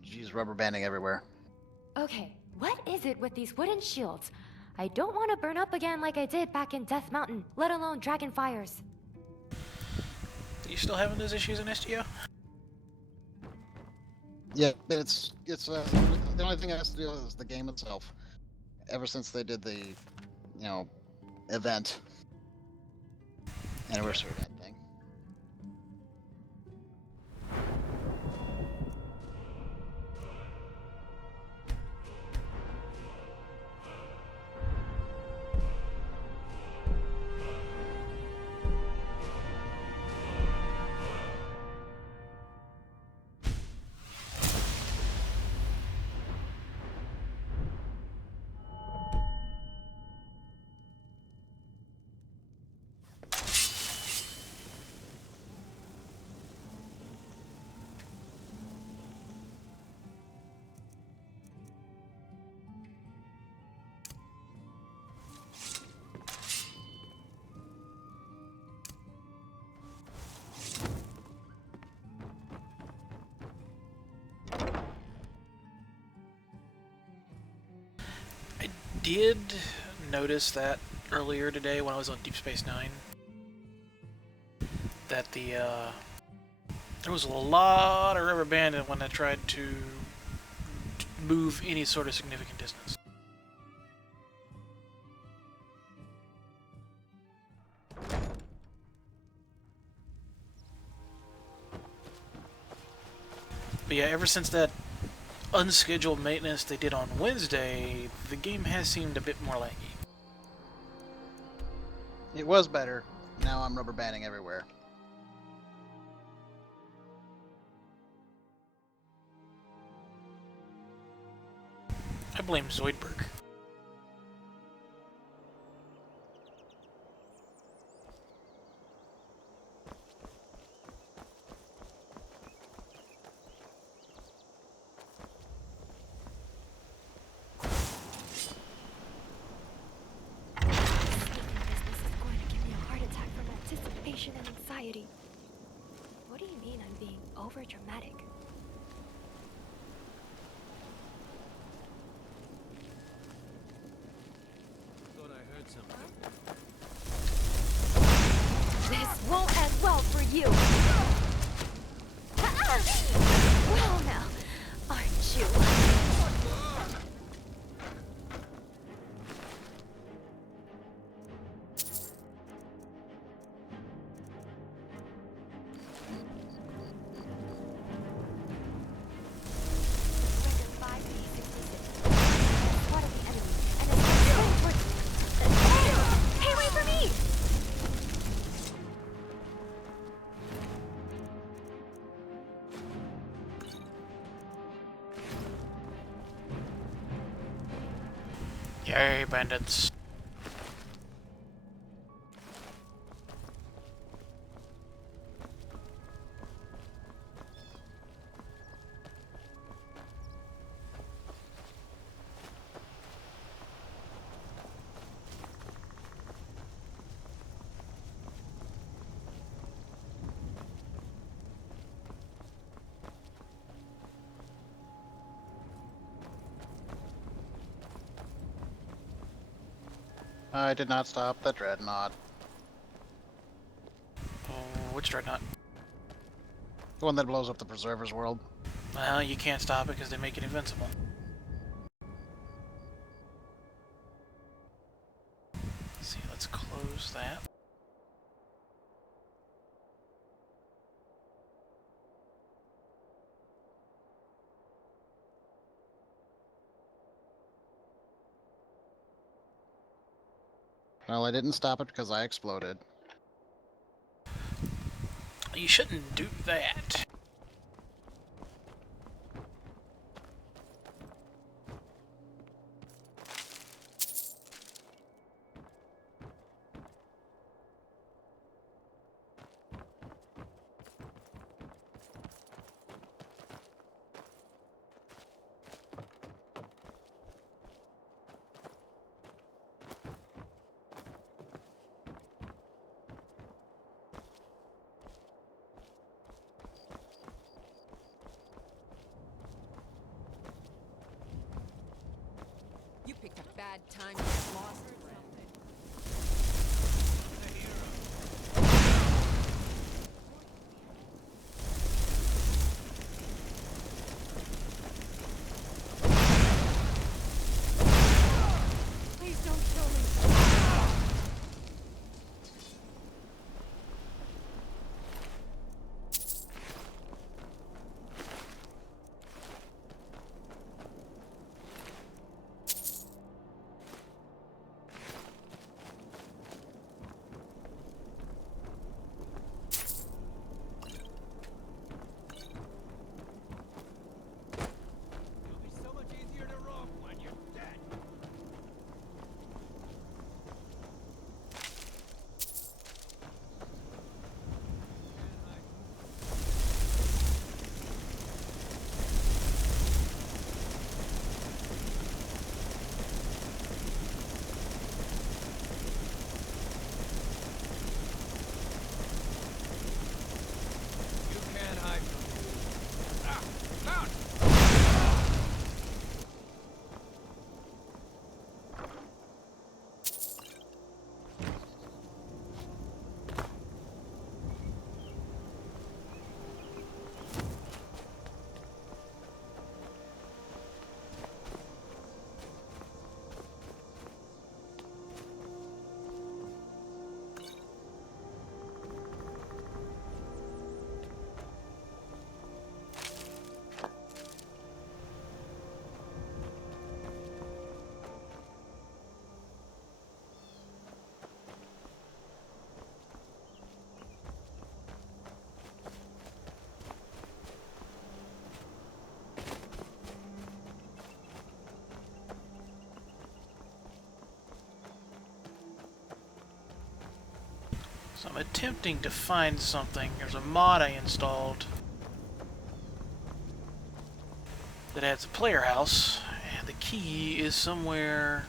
Jeez, rubber banding everywhere. Okay, what is it with these wooden shields? I don't want to burn up again like I did back in Death Mountain, let alone Dragon Fires. You still having those issues in SGO? Yeah, it's the only thing it has to do is the game itself. Ever since they did the, event, anniversary event thing. Did notice that earlier today when I was on Deep Space Nine that there was a lot of rubber banding when I tried to move any sort of significant distance. But yeah, ever since that unscheduled maintenance they did on Wednesday, the game has seemed a bit more laggy. It was better. Now I'm rubber banding everywhere. I blame Zoidberg. And anxiety. What do you mean I'm being over-dramatic? Thought I heard something. This won't end well for you. Well now, aren't you? Yay, bandits. I did not stop the dreadnought. Oh, which dreadnought? The one that blows up the Preserver's world. Well, you can't stop it because they make it invincible. Let's see, let's close that. Well, I didn't stop it because I exploded. You shouldn't do that. bad time you lost a friend. Please don't kill me. It'll be so much easier to rob when you're dead. You can't hide from me. Ah, found! So I'm attempting to find something. There's a mod I installed that adds a player house, and the key is somewhere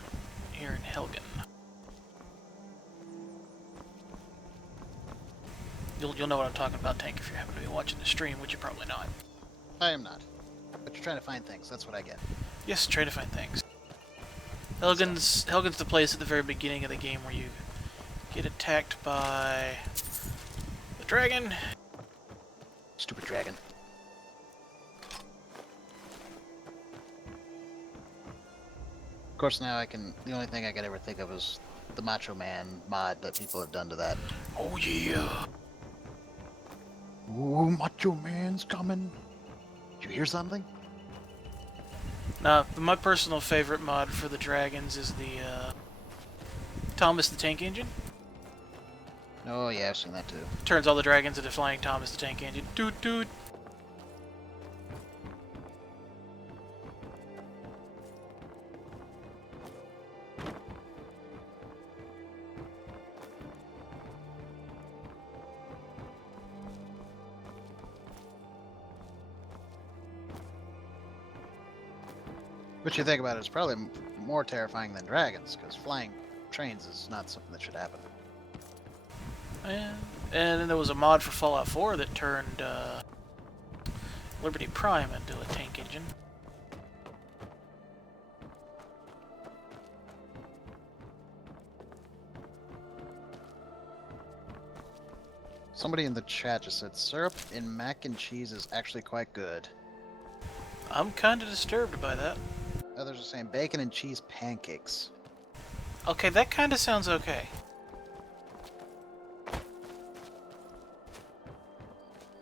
here in Helgen. You'll know what I'm talking about, Tank, if you happen to be watching the stream, which you're probably not. I am not. But you're trying to find things. That's what I get. Yes, try to find things. Helgen's the place at the very beginning of the game where you get attacked by the dragon. Stupid dragon. Of course, now the only thing I can ever think of is the Macho Man mod that people have done to that. Oh yeah. Ooh, Macho Man's coming. Did you hear something? Now, my personal favorite mod for the dragons is the Thomas the Tank Engine. Oh yeah, I've seen that too. Turns all the dragons into flying Thomas the Tank Engine. Doot doot. But you think about it, it's probably more terrifying than dragons, because flying trains is not something that should happen. And then there was a mod for Fallout 4 that turned Liberty Prime into a tank engine. Somebody in the chat just said syrup in mac and cheese is actually quite good. I'm kind of disturbed by that. Others are saying bacon and cheese pancakes. Okay, that kind of sounds okay.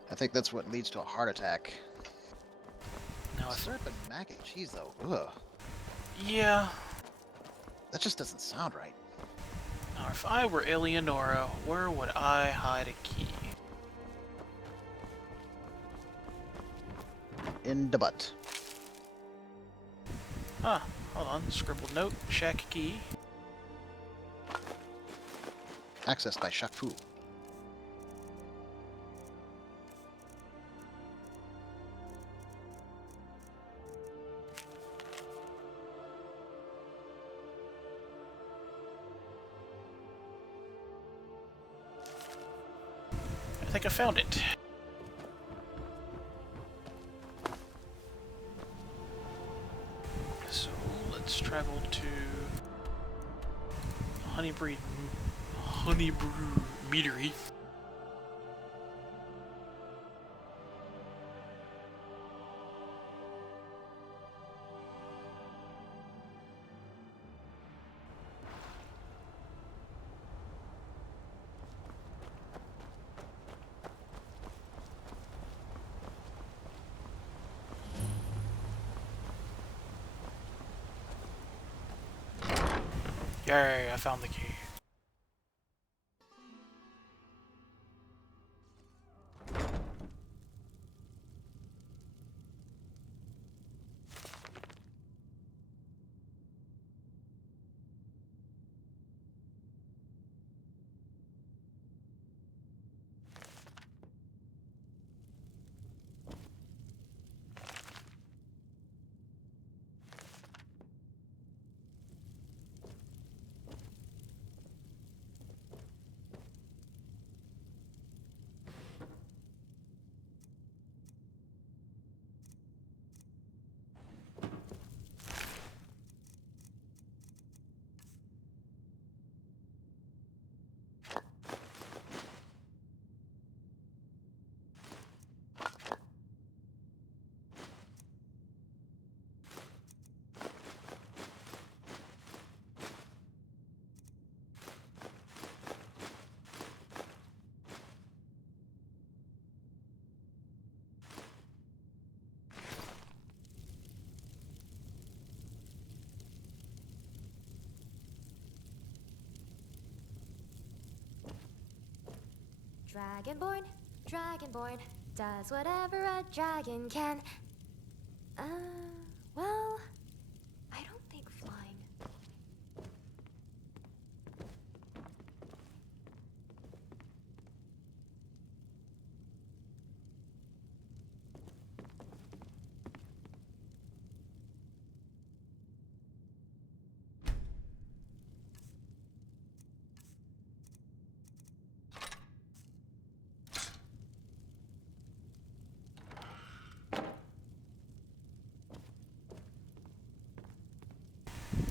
I think that's what leads to a heart attack. Now, if, Syrup and mac and cheese, though. Ugh. yeah. That just doesn't sound right. Now, if I were Eleonora, where would I hide a key? In the butt. Ah, hold on. Scribbled note. Shack key. Accessed by Shaq Fu. I think I found it. So let's let's travel to Honeybrew Meadery. Yay, I found the key. Dragonborn, Dragonborn, does whatever a dragon can. Well, I don't think flying.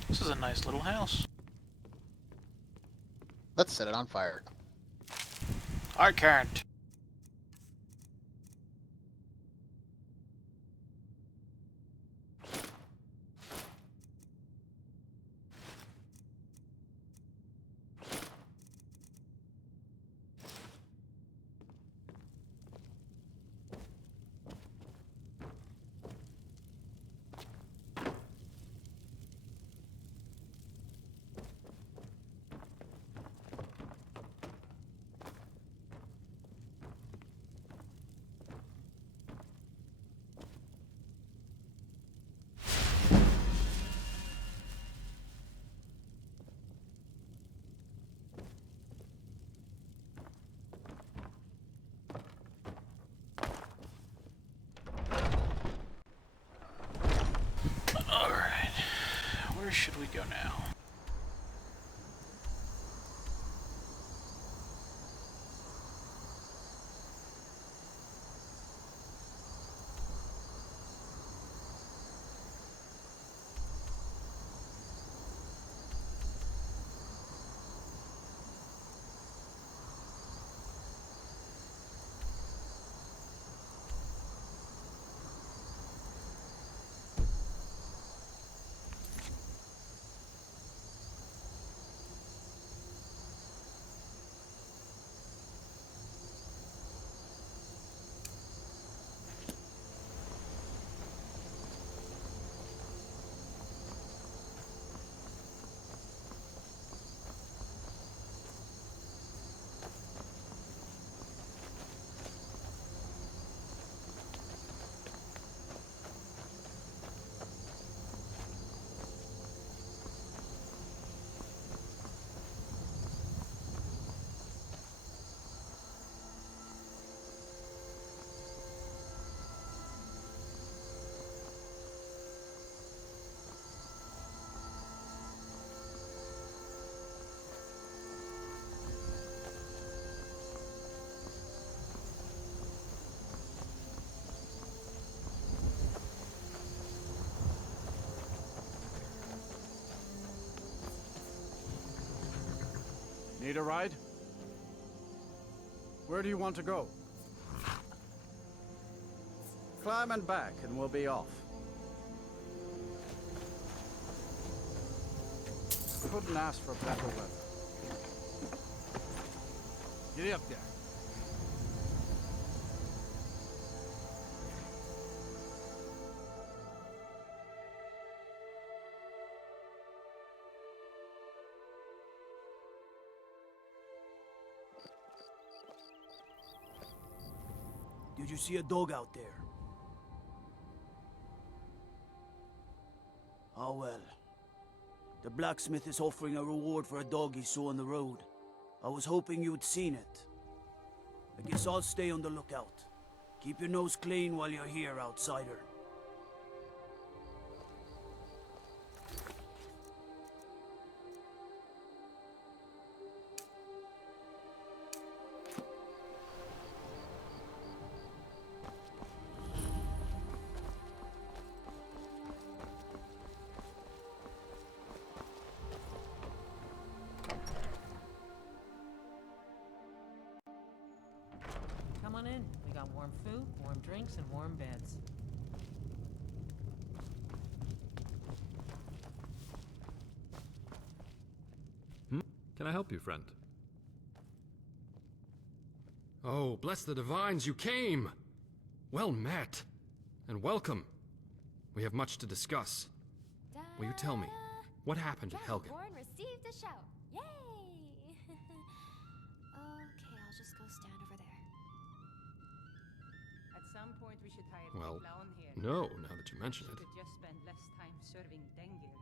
This is a nice little house. Let's set it on fire. I can't. Alright. Where should we go now? Need a ride? Where do you want to go? Climb and back, and we'll be off. Couldn't ask for better weather. Get up there. Did you see a dog out there? Oh well. The blacksmith is offering a reward for a dog he saw on the road. I was hoping you'd seen it. I guess I'll stay on the lookout. Keep your nose clean while you're here, outsider. Come on in. We got warm food, warm drinks, and warm beds. Can I help you, friend? Oh, bless the divines, you came! Well met, and welcome. We have much to discuss. Will you tell me, what happened at Helgen? Warren received a shout. Yay! Okay, I'll just go stand over there. At some point, we should hire Well, a clown here. no, now that you mention She it. could just spend less time serving Dengir.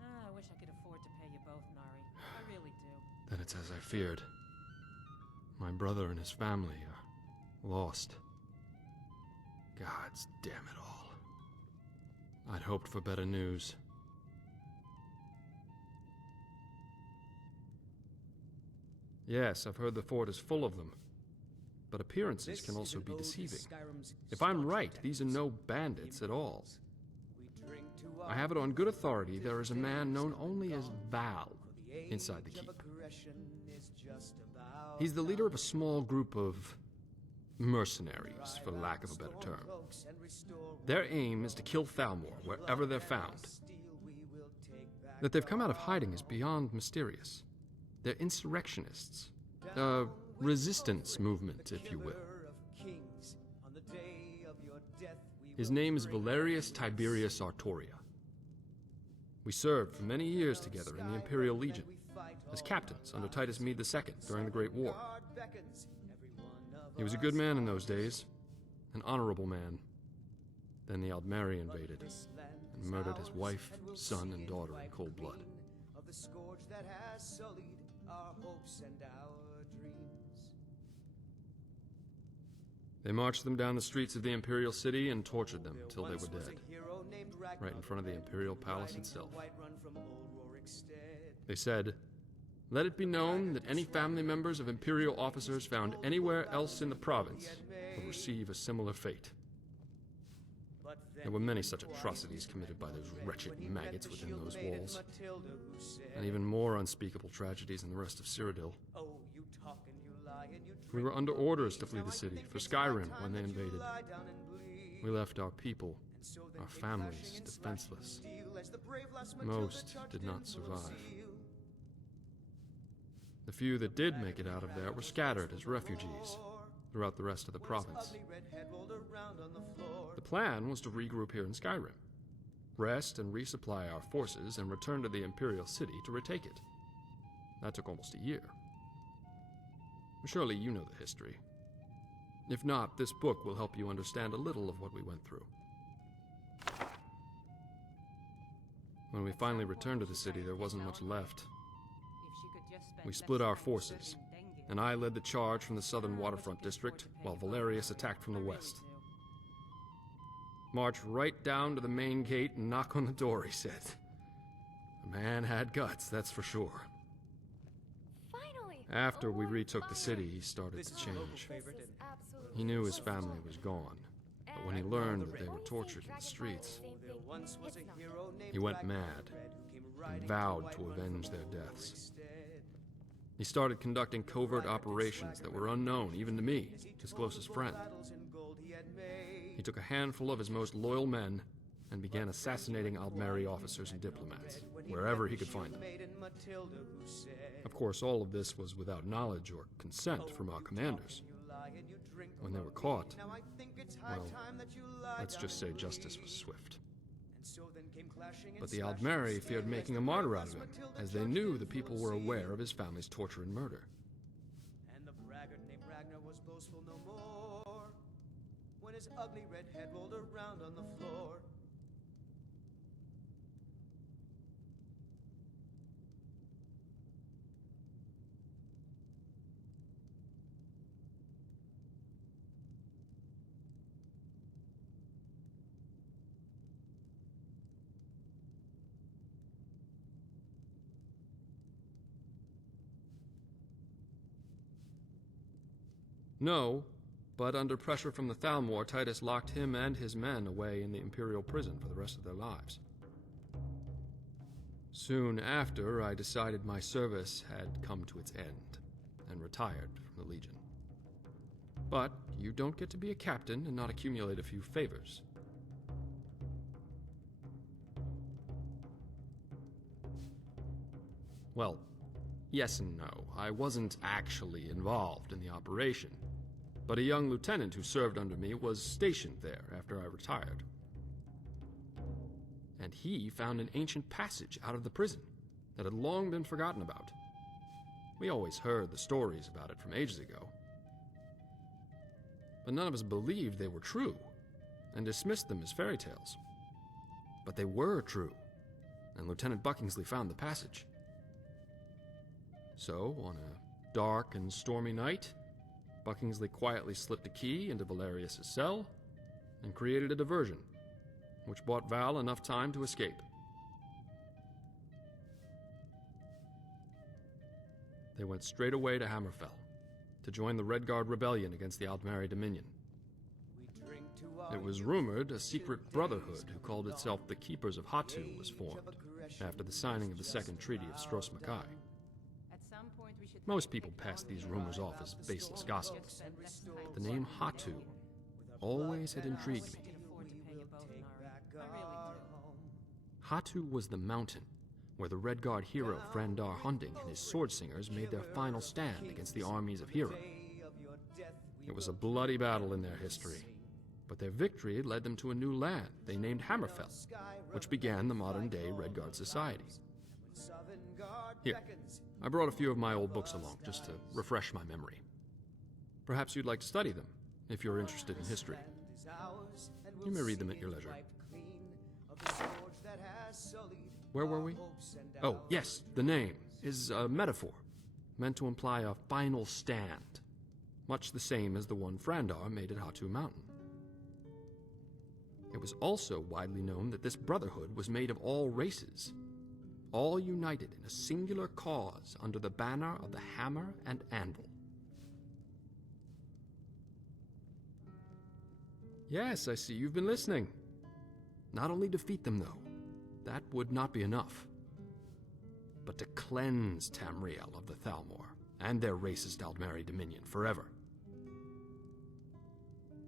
I wish I could afford to pay you both, Nari. I really do. Then it's as I feared. My brother and his family are lost. Gods damn it all. I'd hoped for better news. Yes, I've heard the fort is full of them. But appearances can also be deceiving. If I'm right, these are no bandits at all. I have it on good authority there is a man known only as Val inside the keep. He's the leader of a small group of mercenaries, for lack of a better term. Their aim is to kill Thalmor wherever they're found. That they've come out of hiding is beyond mysterious. They're insurrectionists. A resistance movement, if you will. His name is Valerius Tiberius Artoria. We served for many years together in the Imperial Legion, as captains under Titus Mede II during the Great War. He was a good man in those days, an honorable man. Then the Aldmeri invaded, and murdered his wife, son, and daughter in cold blood. They marched them down the streets of the Imperial City and tortured them until they were dead, right in front of the Imperial Palace itself. They said, "Let it be known that any family members of Imperial officers found anywhere else in the province will receive a similar fate." There were many such atrocities committed by those wretched maggots within those walls, and even more unspeakable tragedies in the rest of Cyrodiil. We were under orders to flee the city for Skyrim when they invaded. We left our people, our families, defenseless. Most did not survive. The few that did make it out of there were scattered as refugees throughout the rest of the province. The plan was to regroup here in Skyrim, rest and resupply our forces, and return to the Imperial City to retake it. That took almost a year. Surely you know the history. If not, this book will help you understand a little of what we went through. When we finally returned to the city, there wasn't much left. We split our forces, and I led the charge from the southern waterfront district, while Valerius attacked from the west. March right down to the main gate and knock on the door, he said. The man had guts, that's for sure. Finally! After we retook the city, he started to change. He knew his family was gone, but when he learned that they were tortured in the streets, he went mad and vowed to avenge their deaths. He started conducting covert operations that were unknown even to me, his closest friend. He took a handful of his most loyal men and began assassinating Aldmeri officers and diplomats, wherever he could find them. Of course, all of this was without knowledge or consent from our commanders. When they were caught, well, let's just say justice was swift. But the Aldmeri feared making a martyr out of him, as they knew the people were aware of his family's torture and murder. And the braggart named Ragnar was boastful no more, when his ugly red head rolled around on the floor. No, but under pressure from the Thalmor, Titus locked him and his men away in the Imperial prison for the rest of their lives. Soon after, I decided my service had come to its end, and retired from the Legion. But you don't get to be a captain and not accumulate a few favors. Well, yes and no. I wasn't actually involved in the operation, but a young lieutenant who served under me was stationed there after I retired. And he found an ancient passage out of the prison that had long been forgotten about. We always heard the stories about it from ages ago, but none of us believed they were true, and dismissed them as fairy tales. But they were true, and Lieutenant Buckingsley found the passage. So, on a dark and stormy night, Buckingsley quietly slipped a key into Valerius' cell and created a diversion, which bought Val enough time to escape. They went straight away to Hammerfell to join the Redguard rebellion against the Aldmeri Dominion. It was rumored a secret brotherhood who called itself the Keepers of Hatu was formed after the signing of the Second Treaty of Stros Mackay. Most people pass these rumors off as baseless gossip. The name Hatu always had intrigued me. Hatu was the mountain where the Redguard hero Frandar Hunding and his sword singers made their final stand against the armies of Hero. It was a bloody battle in their history, but their victory led them to a new land they named Hammerfell, which began the modern-day Redguard society. Here, I brought a few of my old books along, just to refresh my memory. Perhaps you'd like to study them, if you're interested in history. You may read them at your leisure. Where were we? Oh, yes, the name is a metaphor, meant to imply a final stand, much the same as the one Frandar made at Hatu Mountain. It was also widely known that this brotherhood was made of all races, all united in a singular cause under the banner of the hammer and anvil. Yes, I see you've been listening. Not only defeat them, though, that would not be enough, but to cleanse Tamriel of the Thalmor and their racist Aldmeri Dominion forever.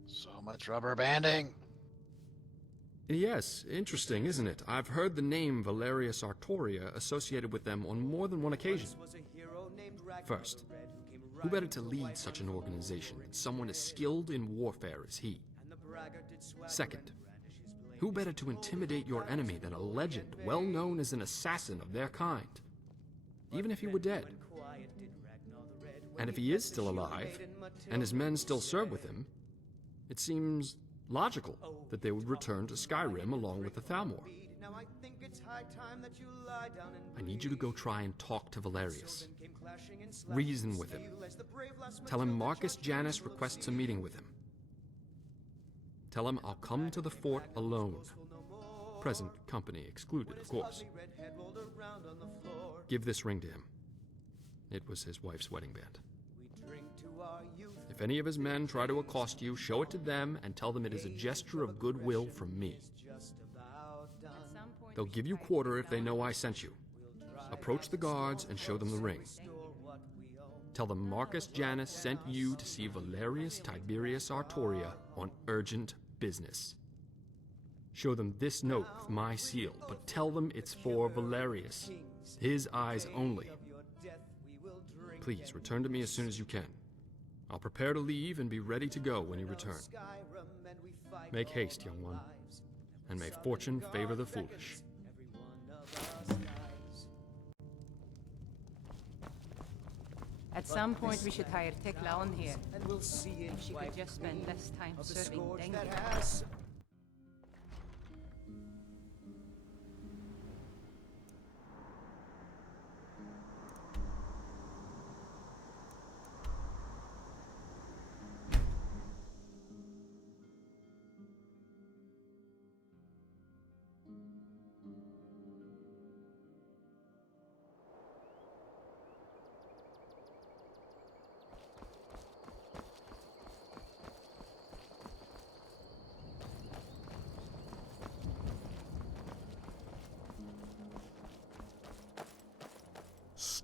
So much rubber banding. Yes, interesting, isn't it? I've heard the name Valerius Artoria associated with them on more than one occasion. First, who better to lead such an organization than someone as skilled in warfare as he? Second, who better to intimidate your enemy than a legend well known as an assassin of their kind, even if he were dead? And if he is still alive, and his men still serve with him, it seems logical that they would return to Skyrim along with the Thalmor. I need you to go try and talk to Valerius. Reason with him. Tell him Marcus Janus requests a meeting with him. Tell him I'll come to the fort alone. Present company excluded, of course. Give this ring to him. It was his wife's wedding band. If any of his men try to accost you, show it to them and tell them it is a gesture of goodwill from me. They'll give you quarter if they know I sent you. Approach the guards and show them the ring. Tell them Marcus Janus sent you to see Valerius Tiberius Artoria on urgent business. Show them this note with my seal, but tell them it's for Valerius. His eyes only. Please, return to me as soon as you can. I'll prepare to leave and be ready to go when you return. Make haste, young one, and may fortune favor the foolish. At some point, we should hire Tekla on here. And we'll see If she could just spend less time of the serving scourge dengue. that has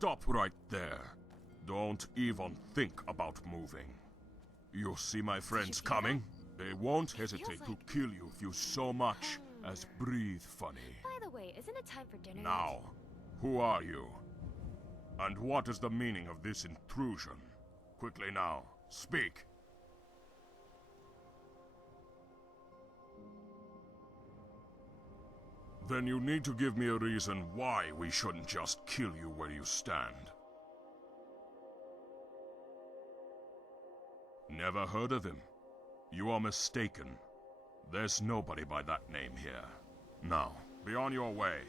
Stop right there. Don't even think about moving. You see my friends coming? They won't hesitate to kill you if you so much as breathe funny. By the way, isn't it time for dinner? Now, who are you? And what is the meaning of this intrusion? Quickly now, speak. Then you need to give me a reason why we shouldn't just kill you where you stand. Never heard of him? You are mistaken. There's nobody by that name here. Now, be on your way.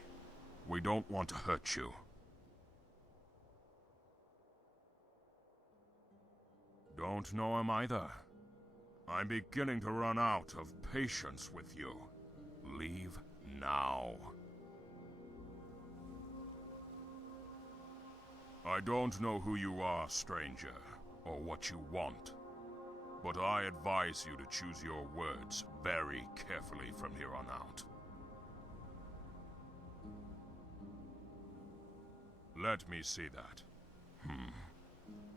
We don't want to hurt you. Don't know him either. I'm beginning to run out of patience with you. Leave now. I don't know who you are, stranger, or what you want, but I advise you to choose your words very carefully from here on out. Let me see that.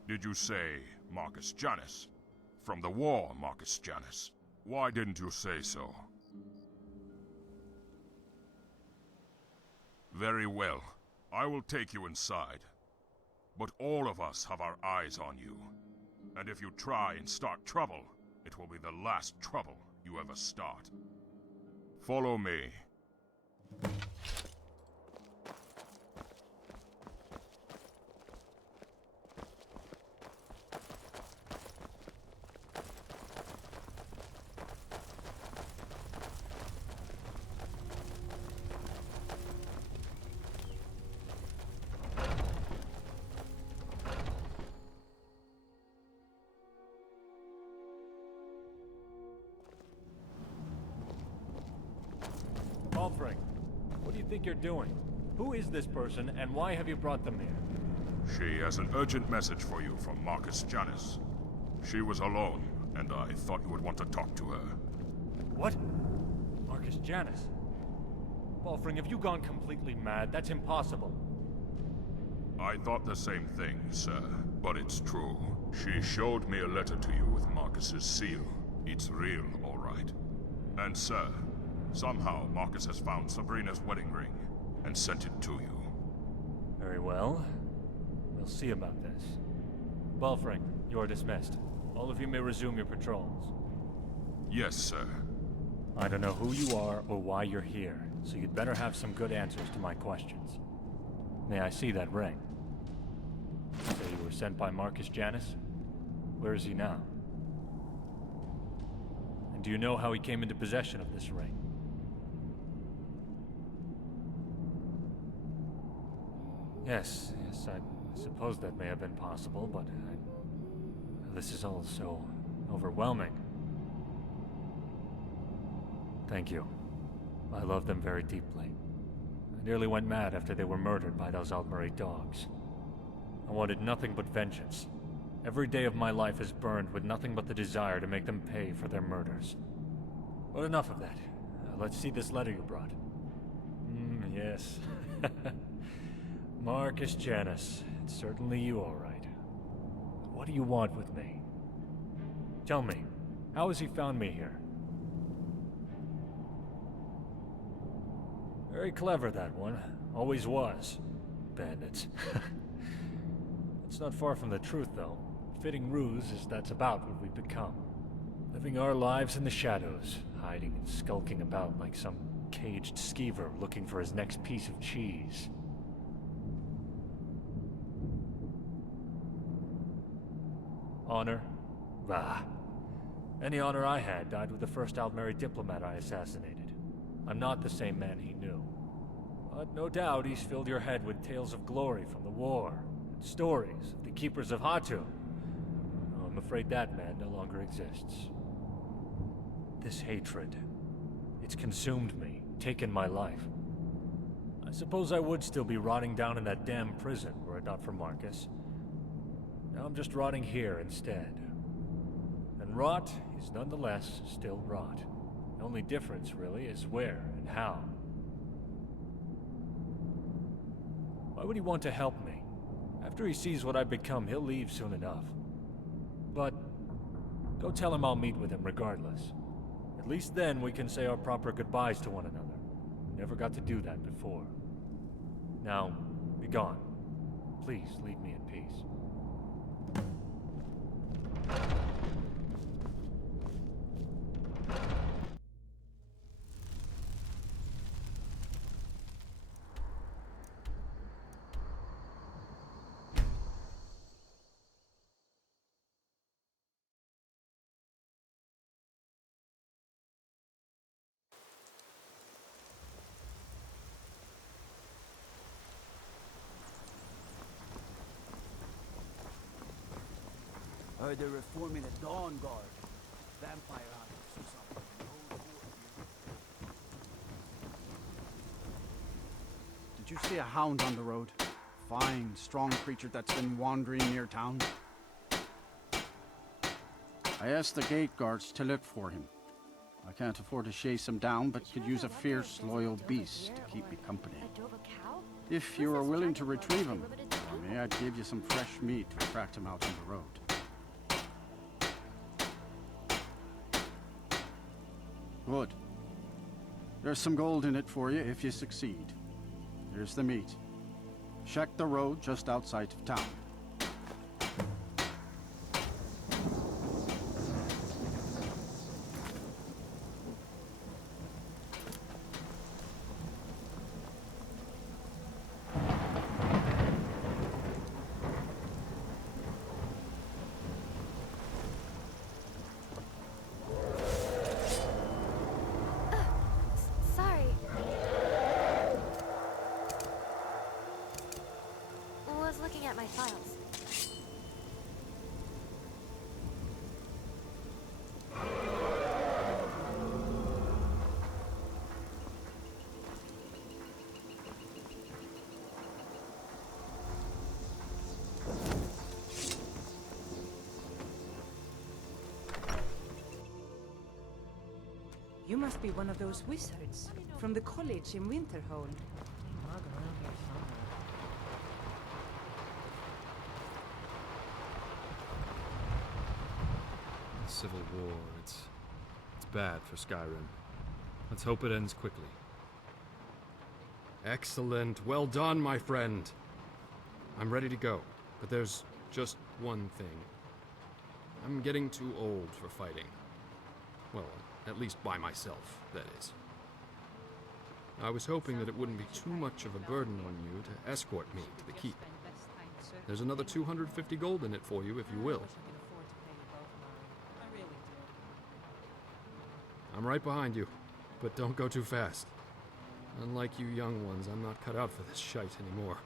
Did you say Marcus Janus? From the war, Marcus Janus. Why didn't you say so? Very well. I will take you inside. But all of us have our eyes on you. And if you try and start trouble, it will be the last trouble you ever start. Follow me. Balfring, what do you think you're doing? Who is this person, and why have you brought them here? She has an urgent message for you from Marcus Janus. She was alone, and I thought you would want to talk to her. What? Marcus Janus? Balfring, have you gone completely mad? That's impossible. I thought the same thing, sir, but it's true. She showed me a letter to you with Marcus's seal. It's real, all right. And sir, somehow Marcus has found Sabrina's wedding ring and sent it to you. Very well. We'll see about this. Balfring, you are dismissed. All of you may resume your patrols. Yes, sir. I don't know who you are or why you're here, so you'd better have some good answers to my questions. May I see that ring? You say you were sent by Marcus Janus? Where is he now? And do you know how he came into possession of this ring? Yes, I suppose that may have been possible, but this is all so overwhelming. Thank you. I love them very deeply. I nearly went mad after they were murdered by those Altmarine dogs. I wanted nothing but vengeance. Every day of my life is burned with nothing but the desire to make them pay for their murders. But enough of that. Let's see this letter you brought. Yes. Marcus Janus. It's certainly you, all right. What do you want with me? Tell me, how has he found me here? Very clever, that one. Always was. Bandits. It's not far from the truth, though. Fitting ruse is that's about what we've become. Living our lives in the shadows, hiding and skulking about like some caged skeever looking for his next piece of cheese. Honor? Bah. Any honor I had died with the first Aldmeri diplomat I assassinated. I'm not the same man he knew. But no doubt he's filled your head with tales of glory from the war, and stories of the Keepers of Hatu. Oh, I'm afraid that man no longer exists. This hatred, it's consumed me, taken my life. I suppose I would still be rotting down in that damn prison were it not for Marcus. Now I'm just rotting here instead. And rot is nonetheless still rot. The only difference, really, is where and how. Why would he want to help me? After he sees what I've become, he'll leave soon enough. But go tell him I'll meet with him regardless. At least then we can say our proper goodbyes to one another. We never got to do that before. Now, be gone. Please leave me in peace. Heard they're reforming the Dawn Guard. Vampire hunters or something. Did you see a hound on the road? Fine, strong creature that's been wandering near town. I asked the gate guards to look for him. I can't afford to chase him down, but could use a fierce, loyal beast to keep me company. If you are willing to retrieve him, for me, I'd give you some fresh meat to attract him out on the road. Good. There's some gold in it for you if you succeed. Here's the meat. Check the road just outside of town. Sorry. Was looking at my files. You must be one of those wizards from the college in Winterhold. The Civil War, it's bad for Skyrim. Let's hope it ends quickly. Excellent. Well done, my friend. I'm ready to go, but there's just one thing. I'm getting too old for fighting. Well, at least by myself, that is. I was hoping that it wouldn't be too much of a burden on you to escort me to the keep. There's another 250 gold in it for you if you will. I'm right behind you, but don't go too fast. Unlike you young ones, I'm not cut out for this shite anymore.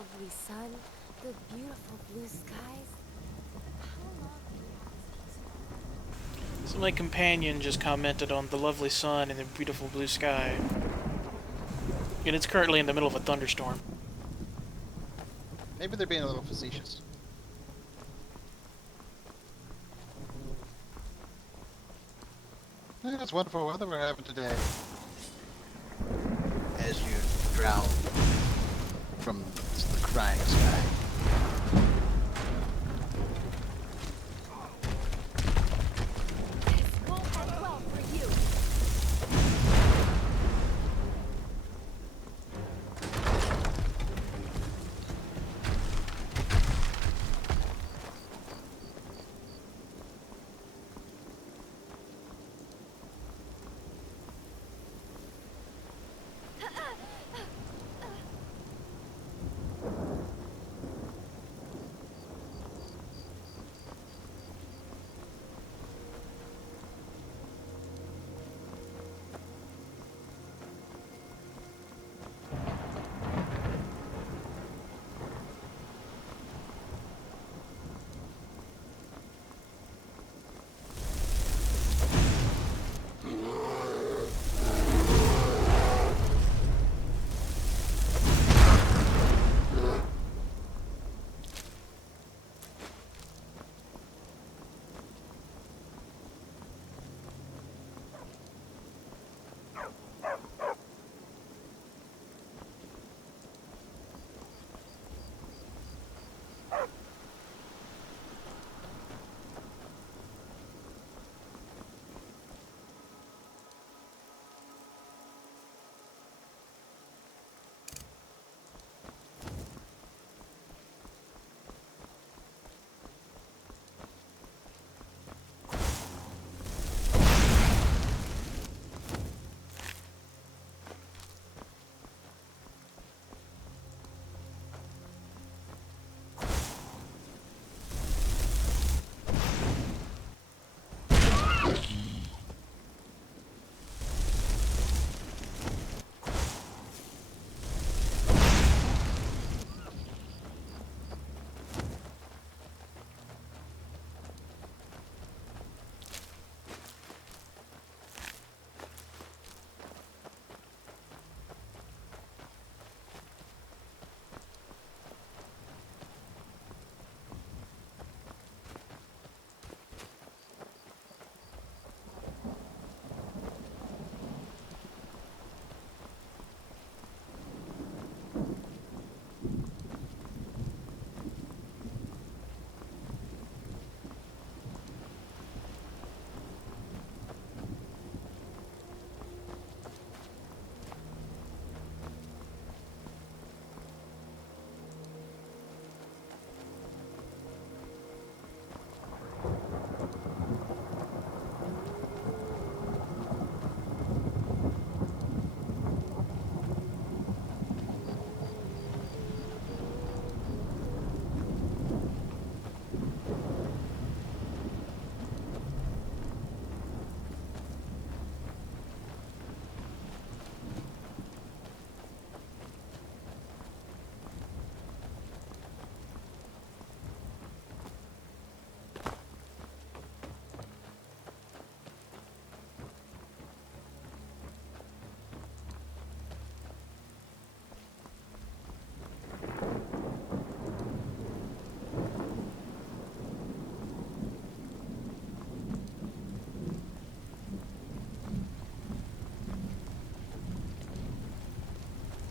lovely sun, the beautiful blue skies. How long do we have to So my companion just commented on the lovely sun and the beautiful blue sky. And it's currently in the middle of a thunderstorm. Maybe they're being a little facetious. Yeah, it's wonderful weather we're having today. As you drown from the crying sky. This won't end well for you.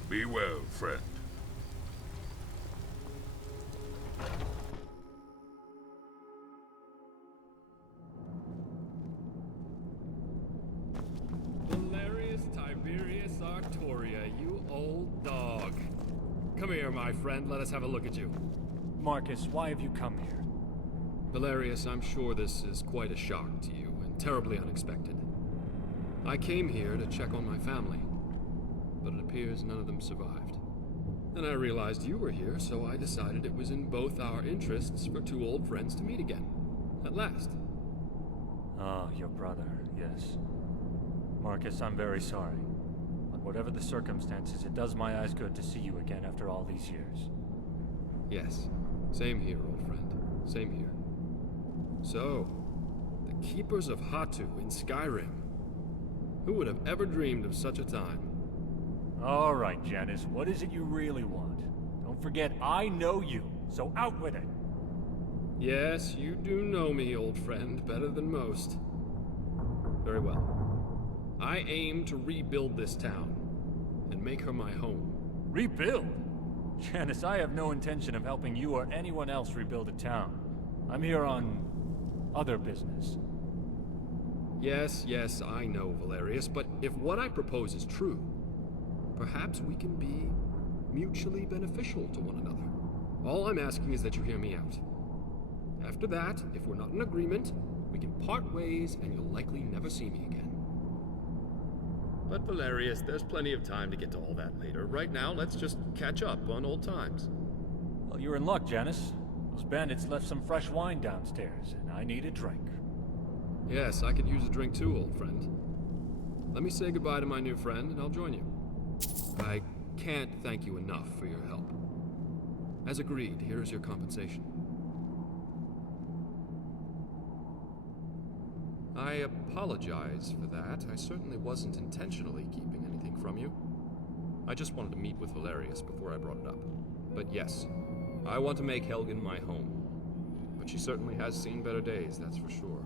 Be well, friend. Valerius Tiberius Artoria, you old dog. Come here, my friend. Let us have a look at you. Marcus, why have you come here? Valerius, I'm sure this is quite a shock to you, and terribly unexpected. I came here to check on my family, but it appears none of them survived. Then I realized you were here, so I decided it was in both our interests for two old friends to meet again. At last. Ah, your brother, yes. Marcus, I'm very sorry. But whatever the circumstances, it does my eyes good to see you again after all these years. Yes, same here, old friend. Same here. So, the Keepers of Hatu in Skyrim. Who would have ever dreamed of such a time? All right, Janice, what is it you really want? Don't forget, I know you, so out with it. Yes, you do know me, old friend, better than most. Very well. I aim to rebuild this town and make her my home. Rebuild? Janice, I have no intention of helping you or anyone else rebuild a town. I'm here on other business. Yes, I know, Valerius, but if what I propose is true, perhaps we can be mutually beneficial to one another. All I'm asking is that you hear me out. After that, if we're not in agreement, we can part ways and you'll likely never see me again. But Valerius, there's plenty of time to get to all that later. Right now, let's just catch up on old times. Well, you're in luck, Janice. Those bandits left some fresh wine downstairs, and I need a drink. Yes, I could use a drink too, old friend. Let me say goodbye to my new friend, and I'll join you. I can't thank you enough for your help. As agreed, here is your compensation. I apologize for that. I certainly wasn't intentionally keeping anything from you. I just wanted to meet with Valerius before I brought it up. But yes, I want to make Helgen my home. But she certainly has seen better days, that's for sure.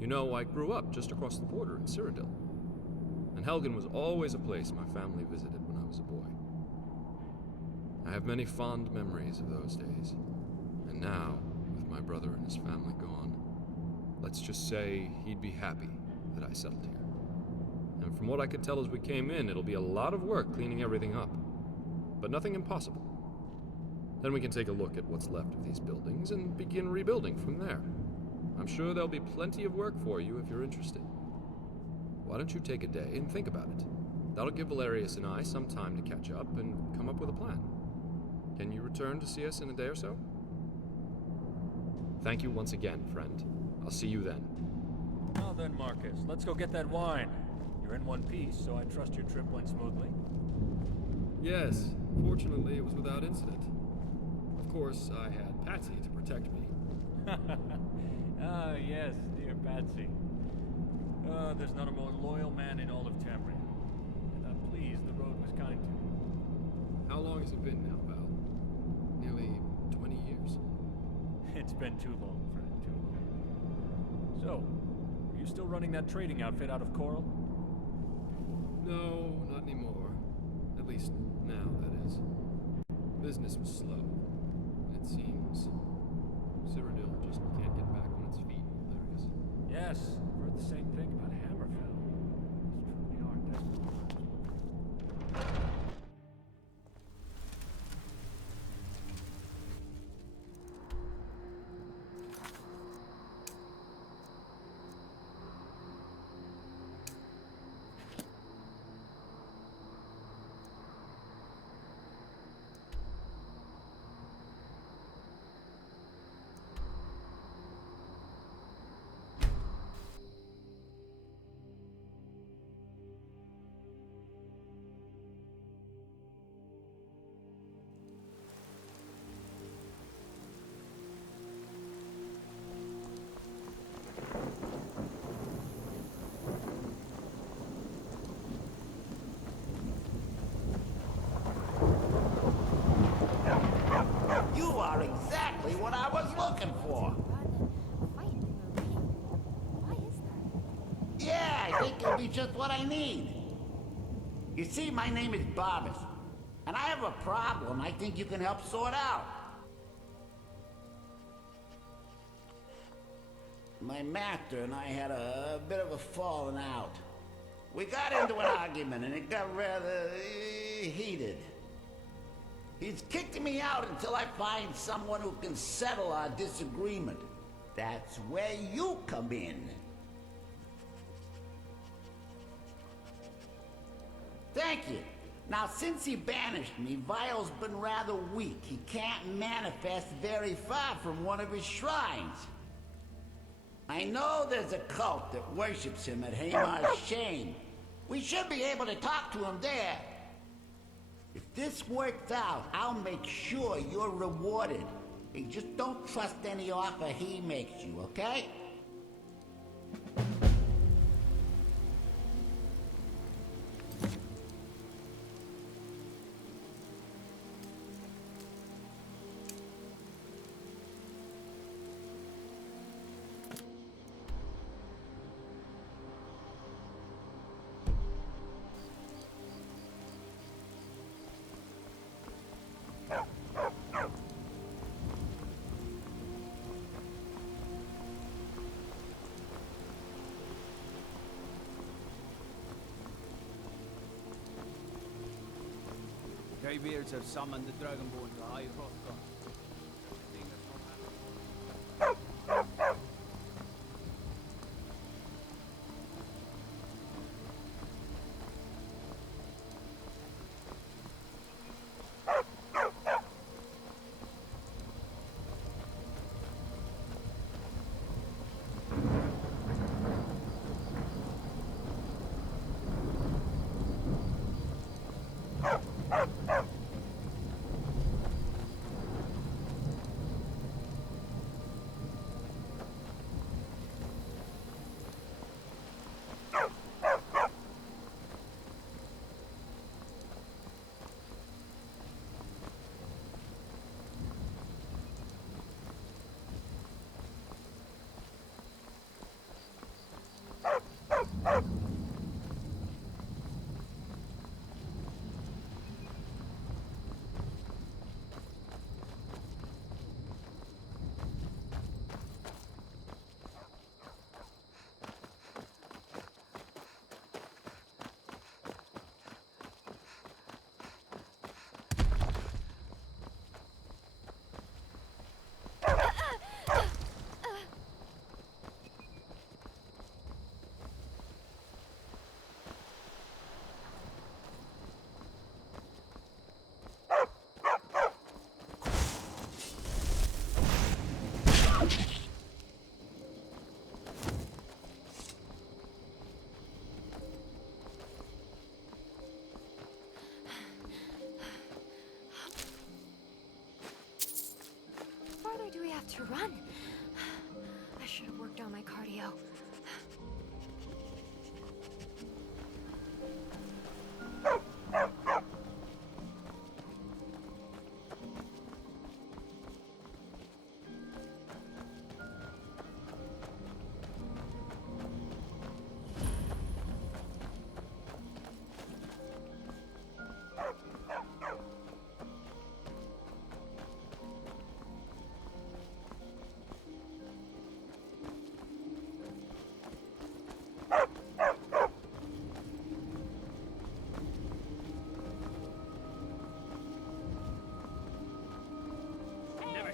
You know, I grew up just across the border in Cyrodiil. And Helgen was always a place my family visited when I was a boy. I have many fond memories of those days. And now, with my brother and his family gone, let's just say he'd be happy that I settled here. And from what I could tell as we came in, it'll be a lot of work cleaning everything up. But nothing impossible. Then we can take a look at what's left of these buildings and begin rebuilding from there. I'm sure there'll be plenty of work for you if you're interested. Why don't you take a day and think about it? That'll give Valerius and I some time to catch up and come up with a plan. Can you return to see us in a day or so? Thank you once again, friend. I'll see you then. Now then, Marcus, let's go get that wine. You're in one piece, so I trust your trip went smoothly. Yes, fortunately it was without incident. Of course, I had Patsy to protect me. Ah, yes, dear Patsy. There's not a more loyal man in all of Tamriel. And I'm pleased the road was kind to you. How long has it been now, Val? Nearly 20 years. It's been too long, friend, too long. So, are you still running that trading outfit out of Coral? No, not anymore. At least now, that is. Business was slow. And it seems Cyrodiil just can't get back on its feet, Valerius. Yes, I've heard the same thing about Hammerfell. It's truly are desperate times. You are exactly what I was looking for. Yeah, I think it'll be just what I need. You see, my name is Barbas, and I have a problem I think you can help sort out. My master and I had a bit of a falling out. We got into an argument and it got rather heated. He's kicked me out until I find someone who can settle our disagreement. That's where you come in. Thank you. Now, since he banished me, Vile's been rather weak. He can't manifest very far from one of his shrines. I know there's a cult that worships him at Hamar's Shame. We should be able to talk to him there. If this works out, I'll make sure you're rewarded. Hey, just don't trust any offer he makes you, okay? Greybeards have summoned the Dragonborn to High Hrothgar. Farther do we have to run? I should have worked on my cardio.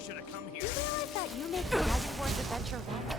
Should have come here. Do you realize that you make the Dragonborn's adventure longer?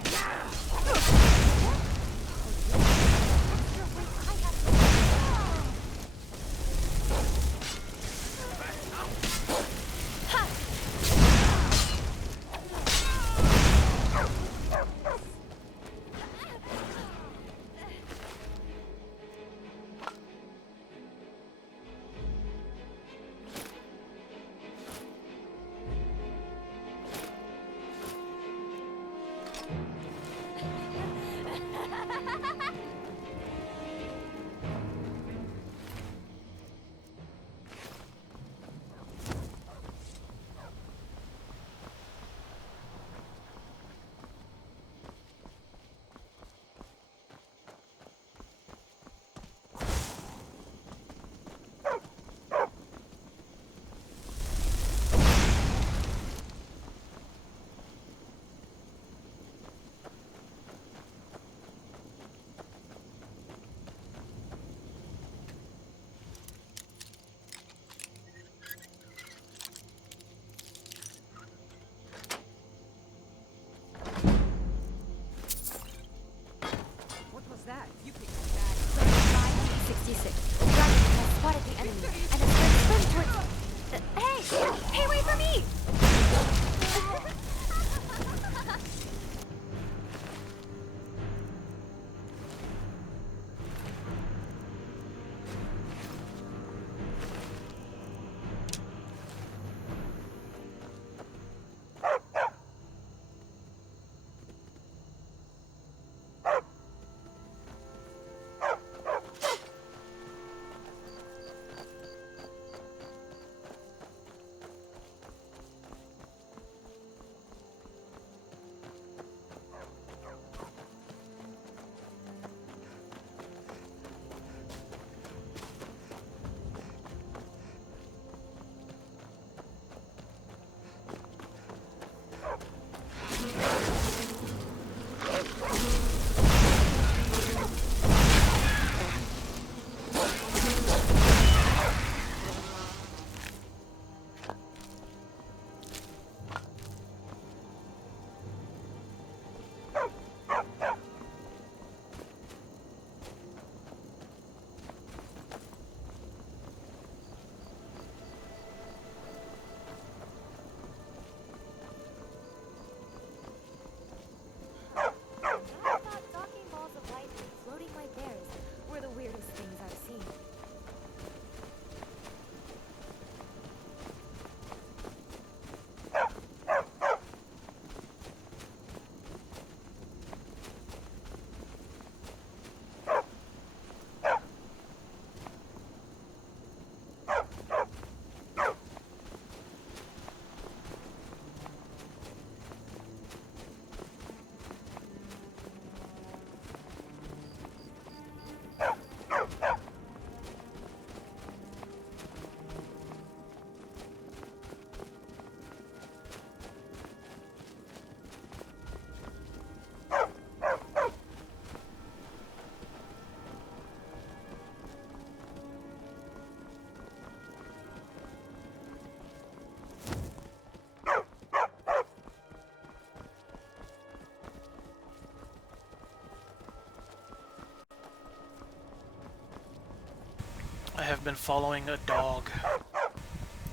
I've been following a dog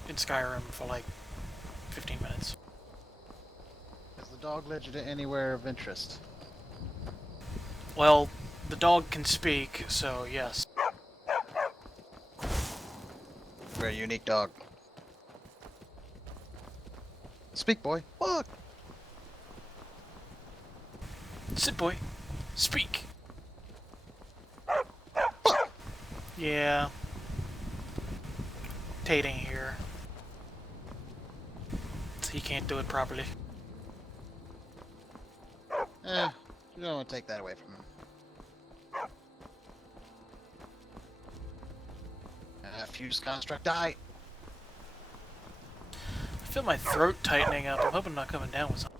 in Skyrim for like 15 minutes. Has the dog led you to anywhere of interest? Well, the dog can speak, so yes. Very unique dog. Speak, boy. Fuck. Sit, boy. Speak. Yeah. Tate ain't here. So he can't do it properly. You don't want to take that away from him. Fuse construct die. I feel my throat tightening up. I'm hoping I'm not coming down with something.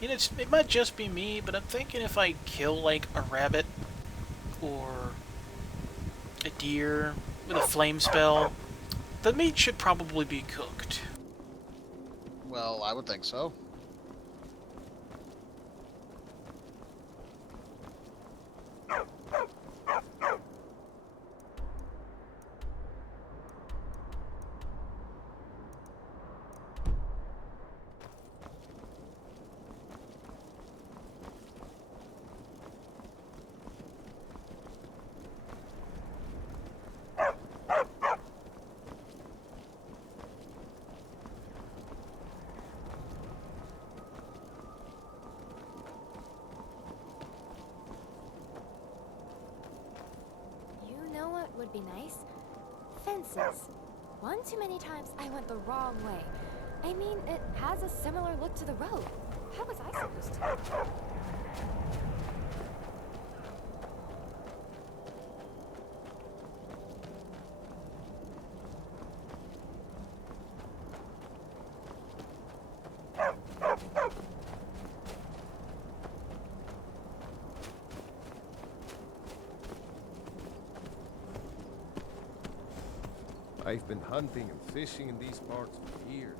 You know, it might just be me, but I'm thinking if I kill, like, a rabbit or a deer with a flame spell, the meat should probably be cooked. Well, I would think so. Would be nice. Fences. One too many times I went the wrong way. I mean, it has a similar look to the road. How was I supposed to? I've been hunting and fishing in these parts for years.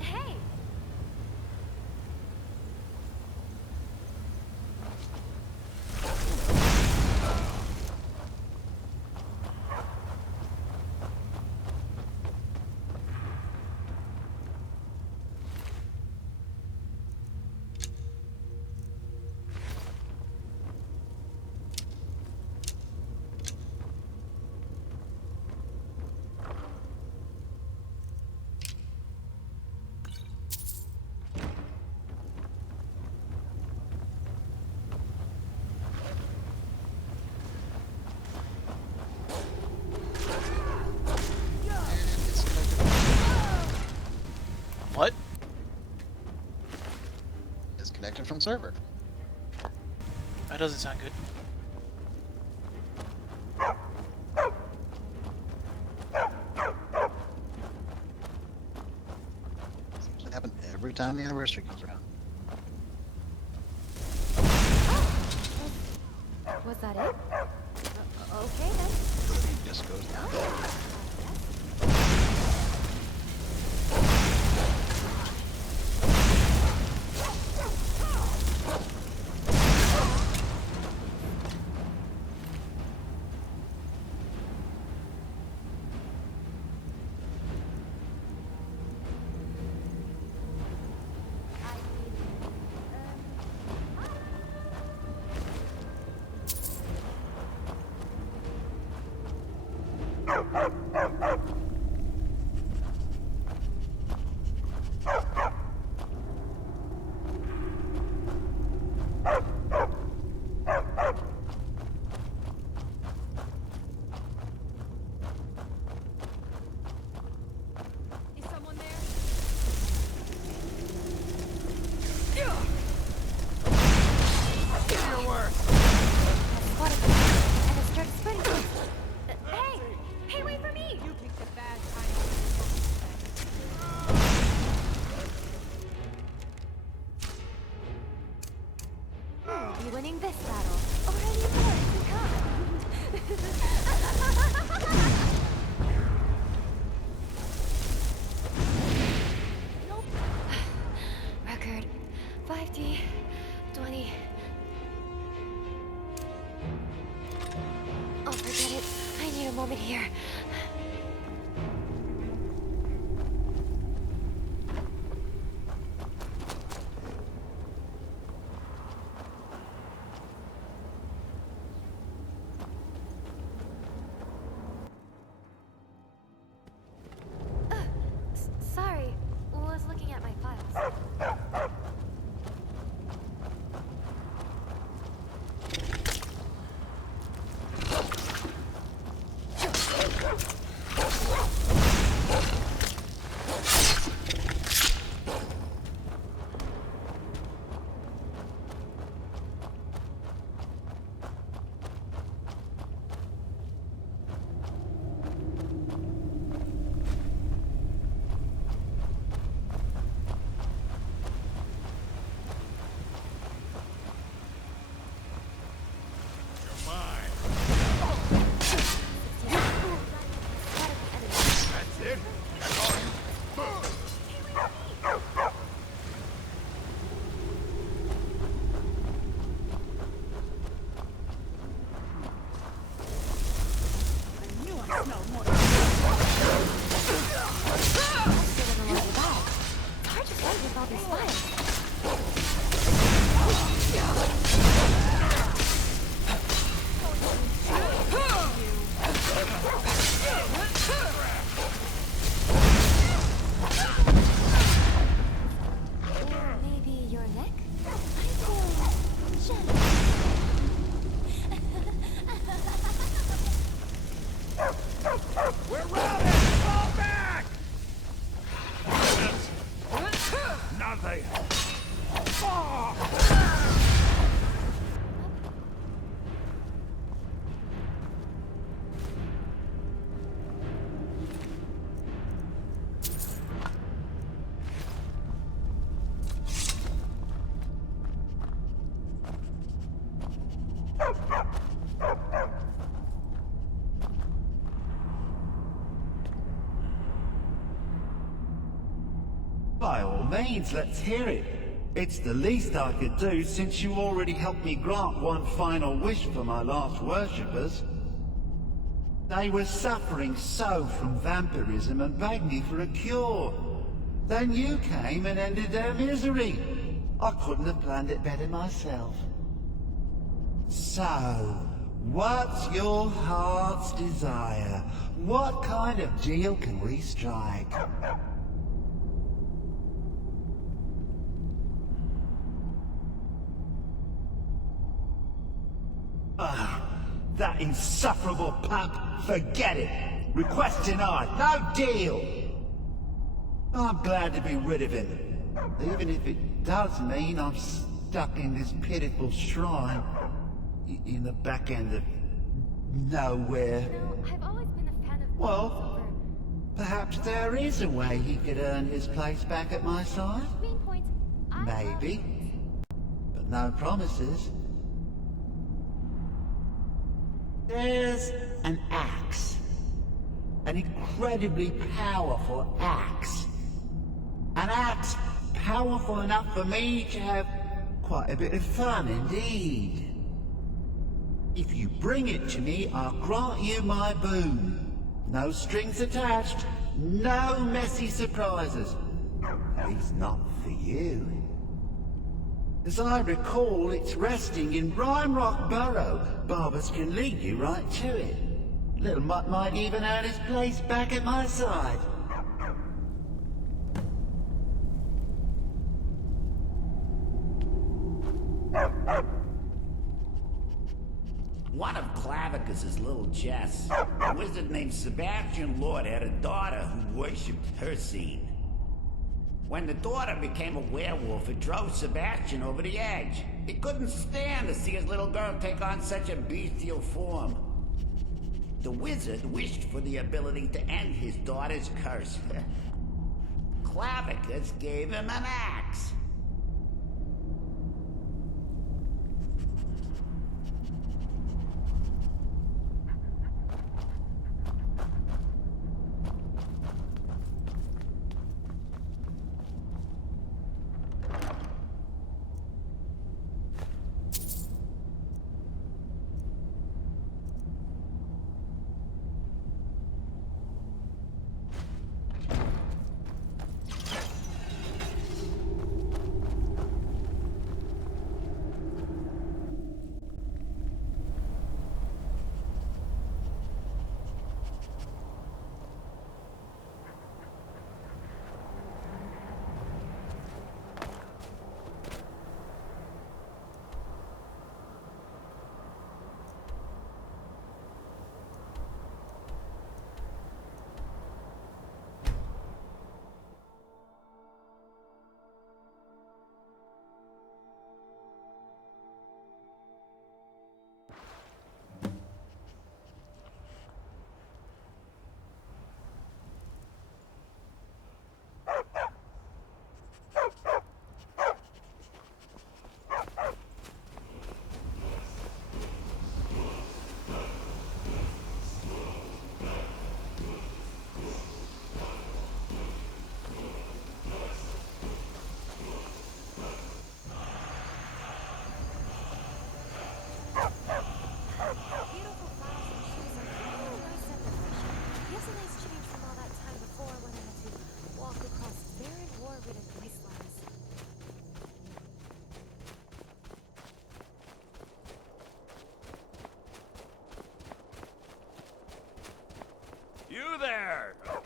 Hey! What? Disconnected from server. That doesn't sound good. Seems to happen every time the anniversary comes around. Was that it? Okay then. It just goes down there. be winning this battle, or any more to come. Nope. Record 5D 20. Oh, forget it. I need a moment here. Sorry, was looking at my files. By all means, let's hear it. It's the least I could do since you already helped me grant one final wish for my last worshippers. They were suffering so from vampirism and begged me for a cure. Then you came and ended their misery. I couldn't have planned it better myself. So, what's your heart's desire? What kind of deal can we strike? That insufferable pup, forget it. Request denied, no deal. I'm glad to be rid of him, even if it does mean I'm stuck in this pitiful shrine in the back end of nowhere. I've always been a fan of Well, perhaps there is a way he could earn his place back at my side. Maybe, but no promises. There's an axe. An incredibly powerful axe. An axe powerful enough for me to have quite a bit of fun indeed. If you bring it to me, I'll grant you my boon. No strings attached, no messy surprises. At least not for you. As I recall, it's resting in Rime Rock Burrow. Barbers can lead you right to it. Little Mutt might even earn his place back at my side. One of Clavicus's little Jess, a wizard named Sebastian Lord, had a daughter who worshipped her scene. When the daughter became a werewolf, it drove Sebastian over the edge. He couldn't stand to see his little girl take on such a bestial form. The wizard wished for the ability to end his daughter's curse. Clavicus gave him an axe.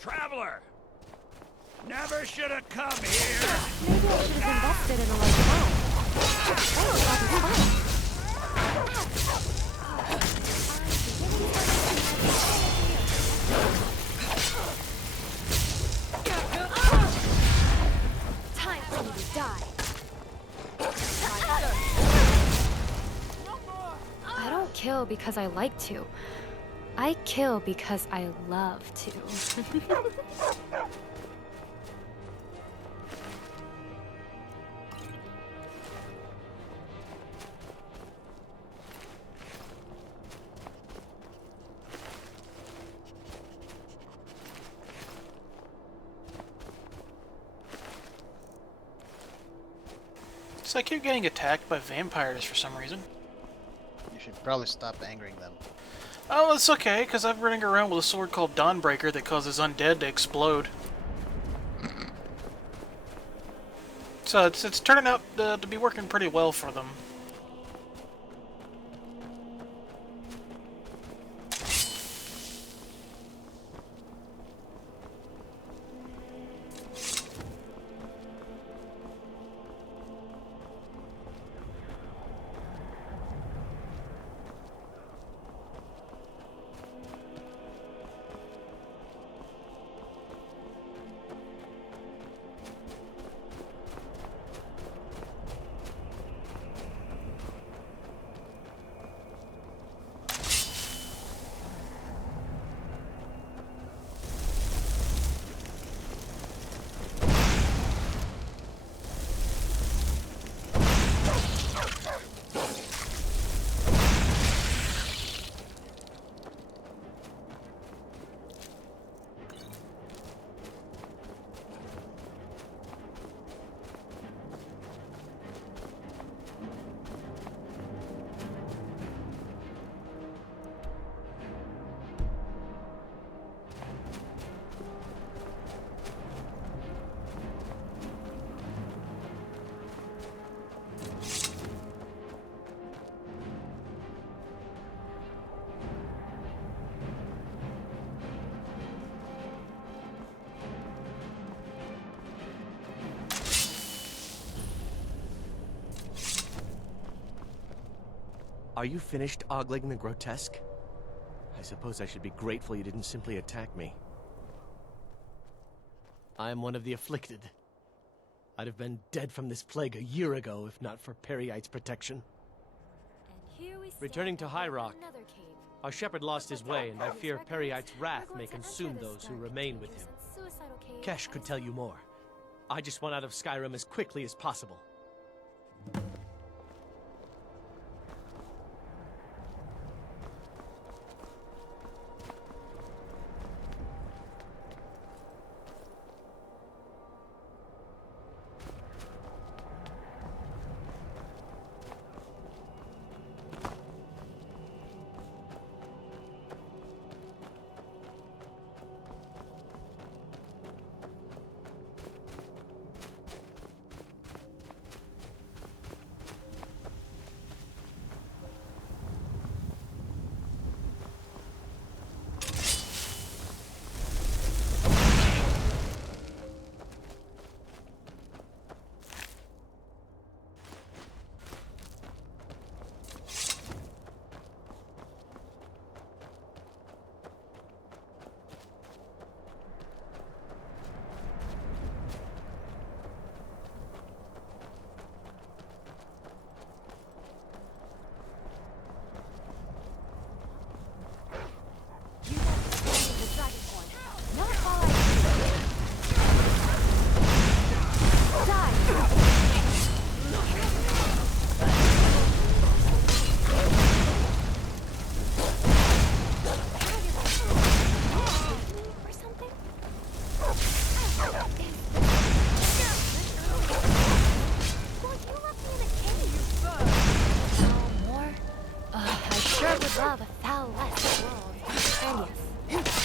traveler! Never should have come here! Maybe I should have invested in a like that. Time for me to die. I don't kill because I like to. I kill because I love to. So I keep getting attacked by vampires for some reason. You should probably stop angering them. Oh, it's okay, because I'm running around with a sword called Dawnbreaker that causes undead to explode. So it's turning out to be working pretty well for them. Are you finished ogling the grotesque? I suppose I should be grateful you didn't simply attack me. I am one of the afflicted. I'd have been dead from this plague a year ago if not for Periite's protection. Returning to High Rock, our shepherd lost his way, and I fear Periite's wrath may consume those who remain with him. Kesh could tell you more. I just want out of Skyrim as quickly as possible. love a foul less world. And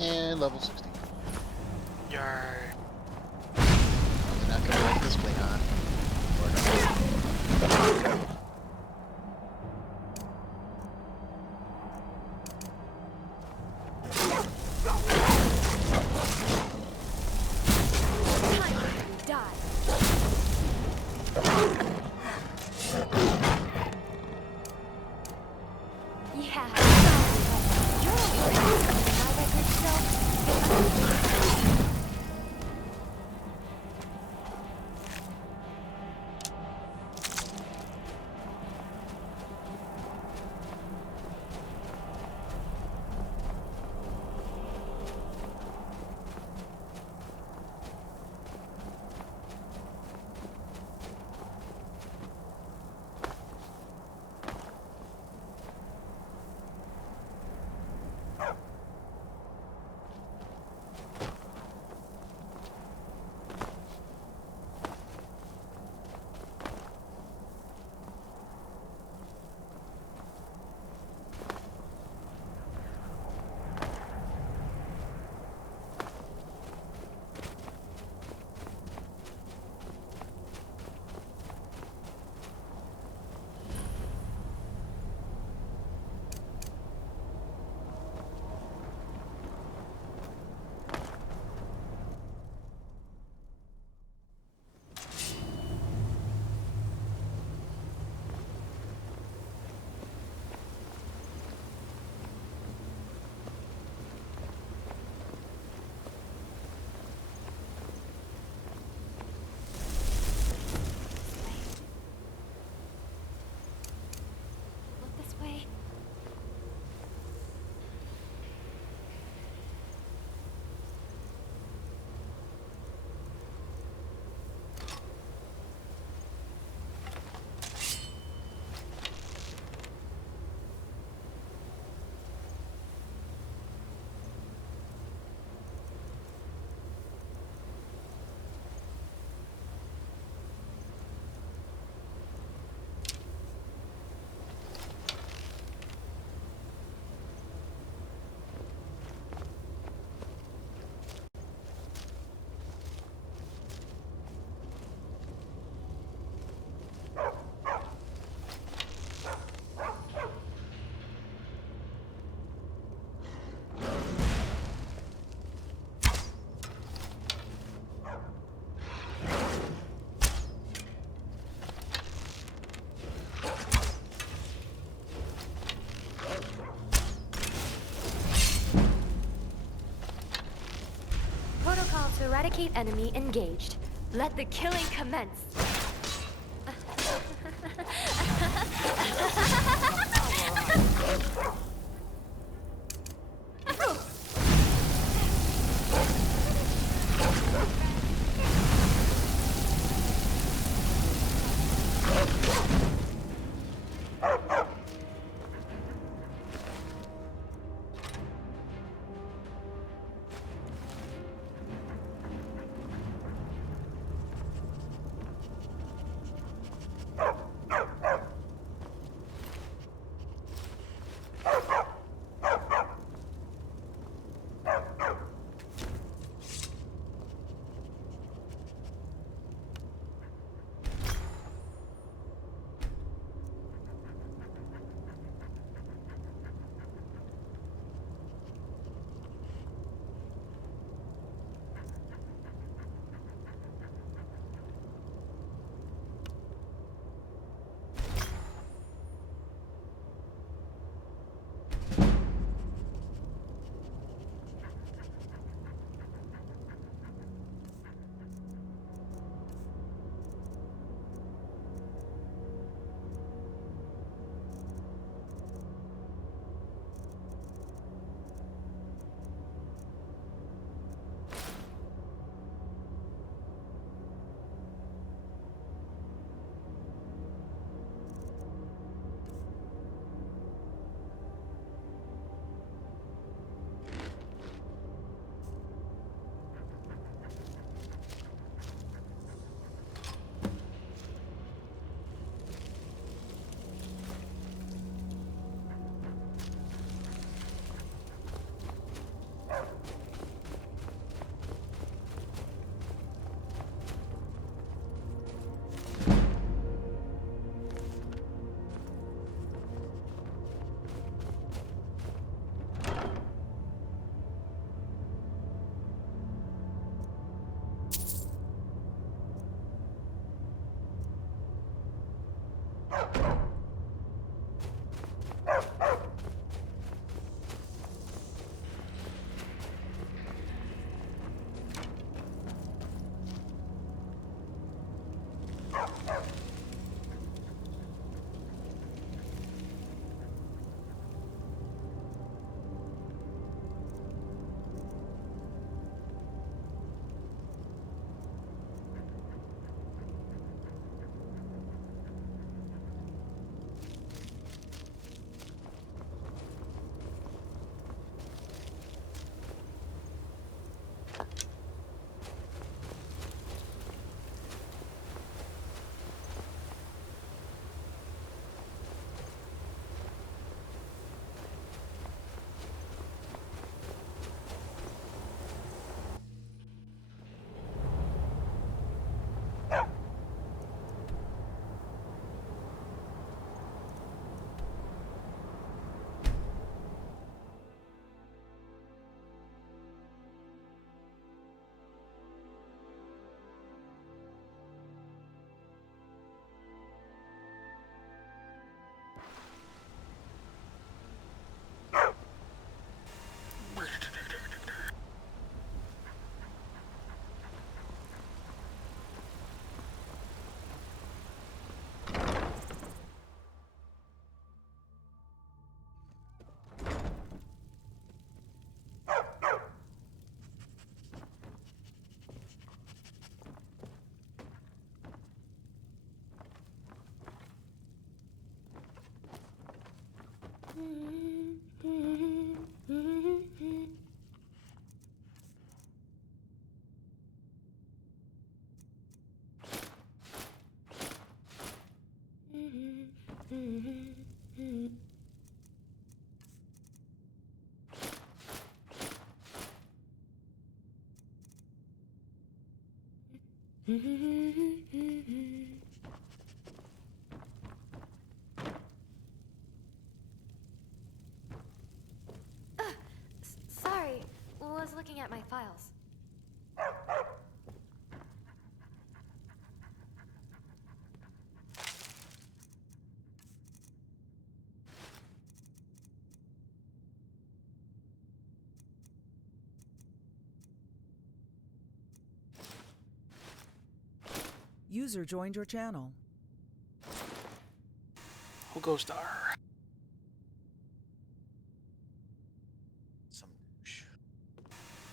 And level 60. Yar. Probably not gonna like this Klingon. Or no. To eradicate enemy engaged. Let the killing commence. Sorry, was looking at my files. User joined your channel. Who goes there? Some douche.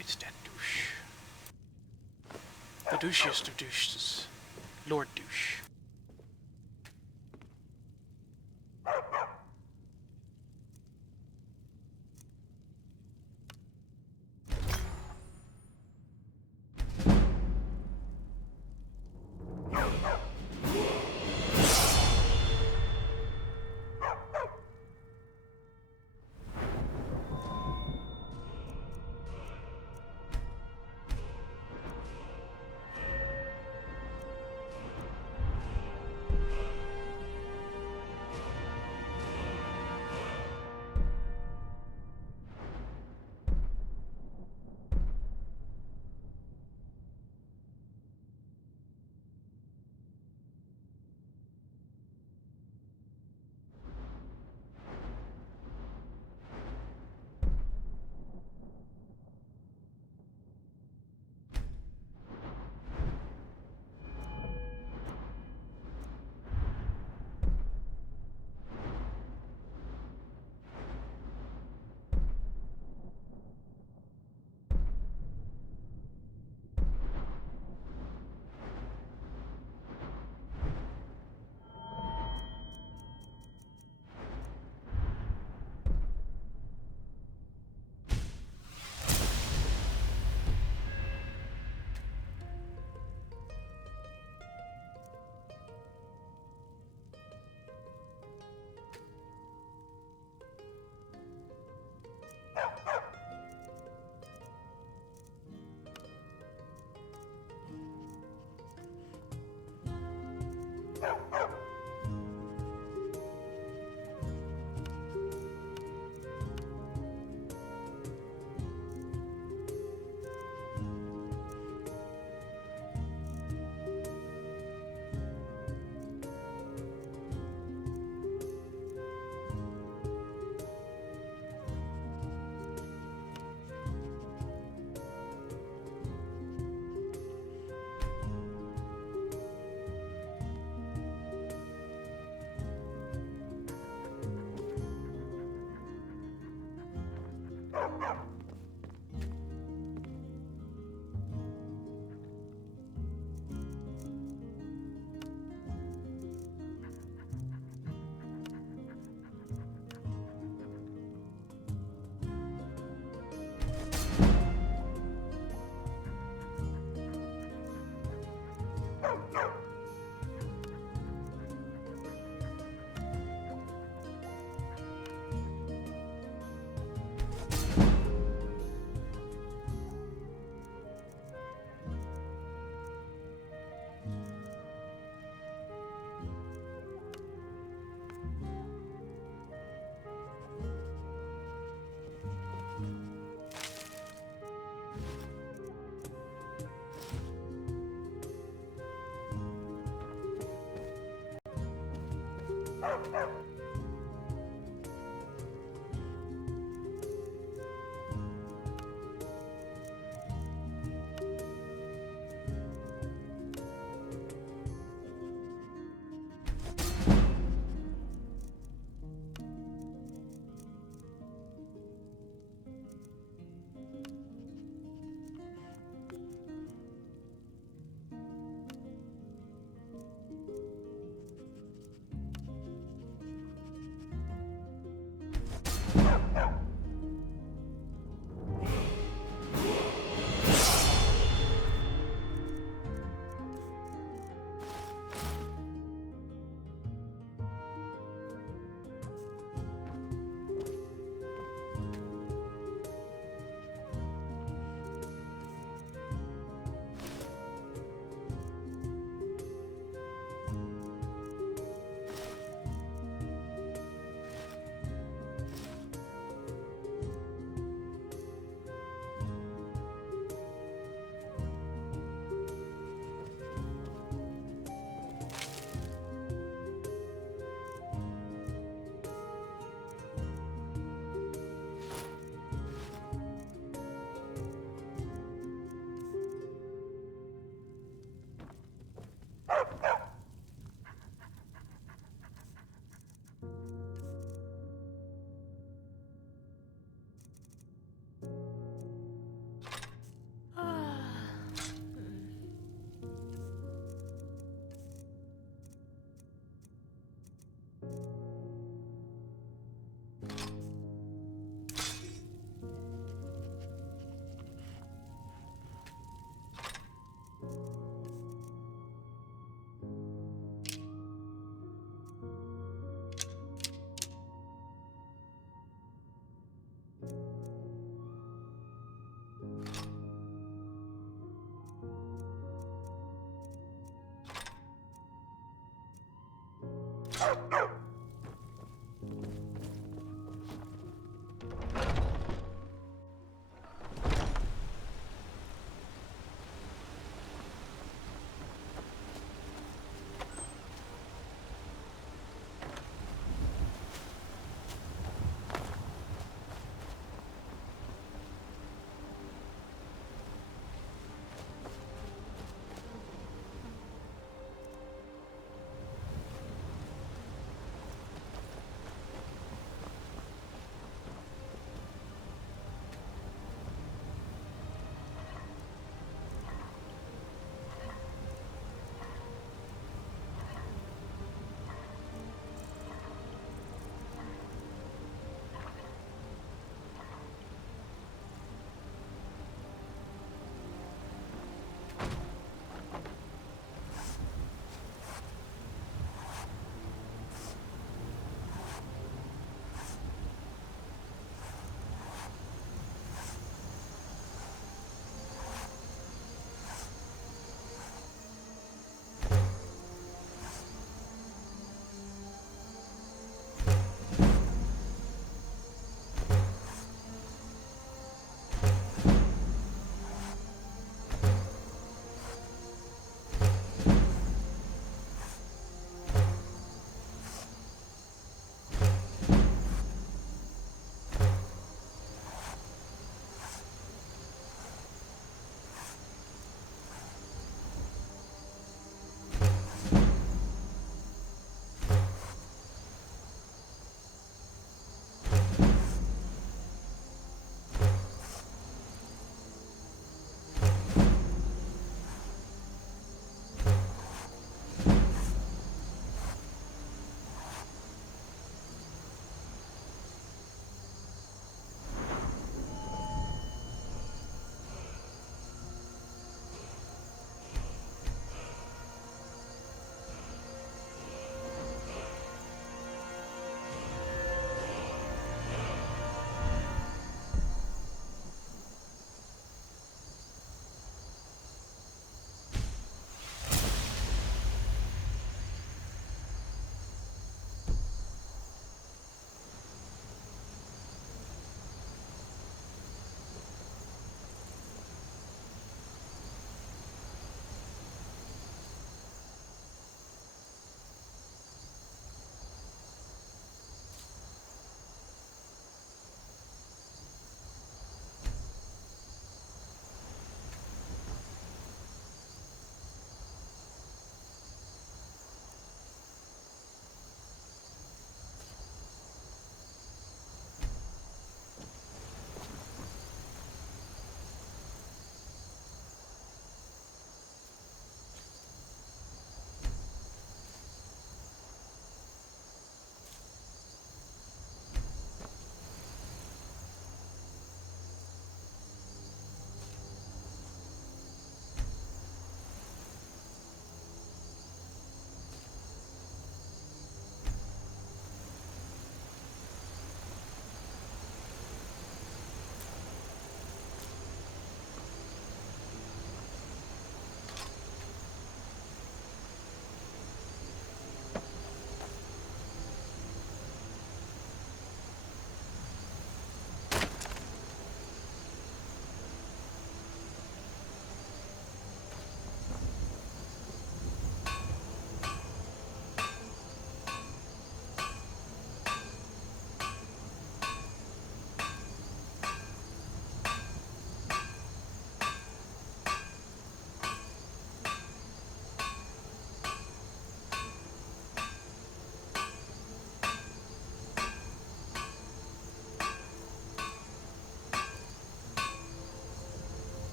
It's that douche. The douchiest of douches. Lord Douche.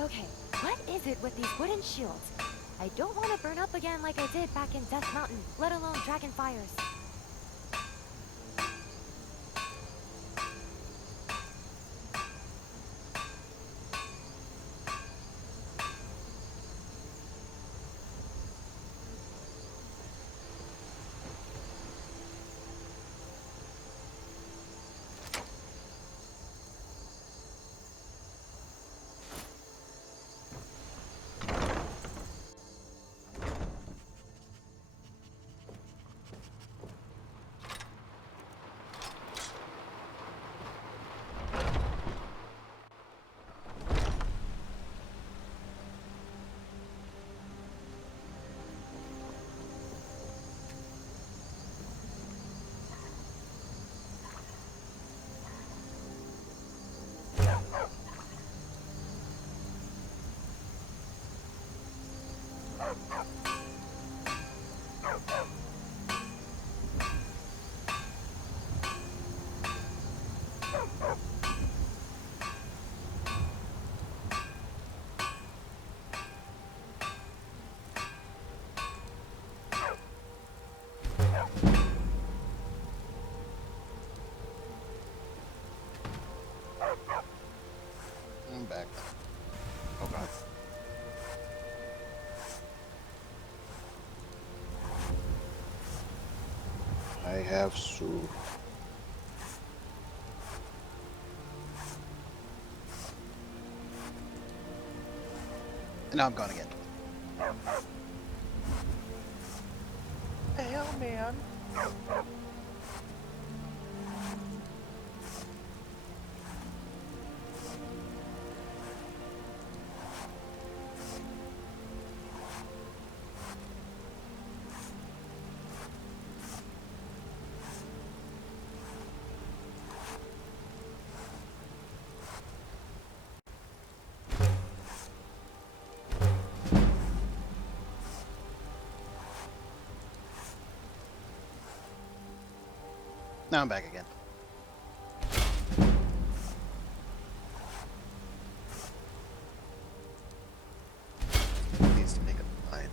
Okay, what is it with these wooden shields? I don't want to burn up again like I did back in Death Mountain, let alone Dragon Fires. I'm back. Okay. I have Sue. And now I'm going again. The hell, man? Now I'm back again. Needs to make a line.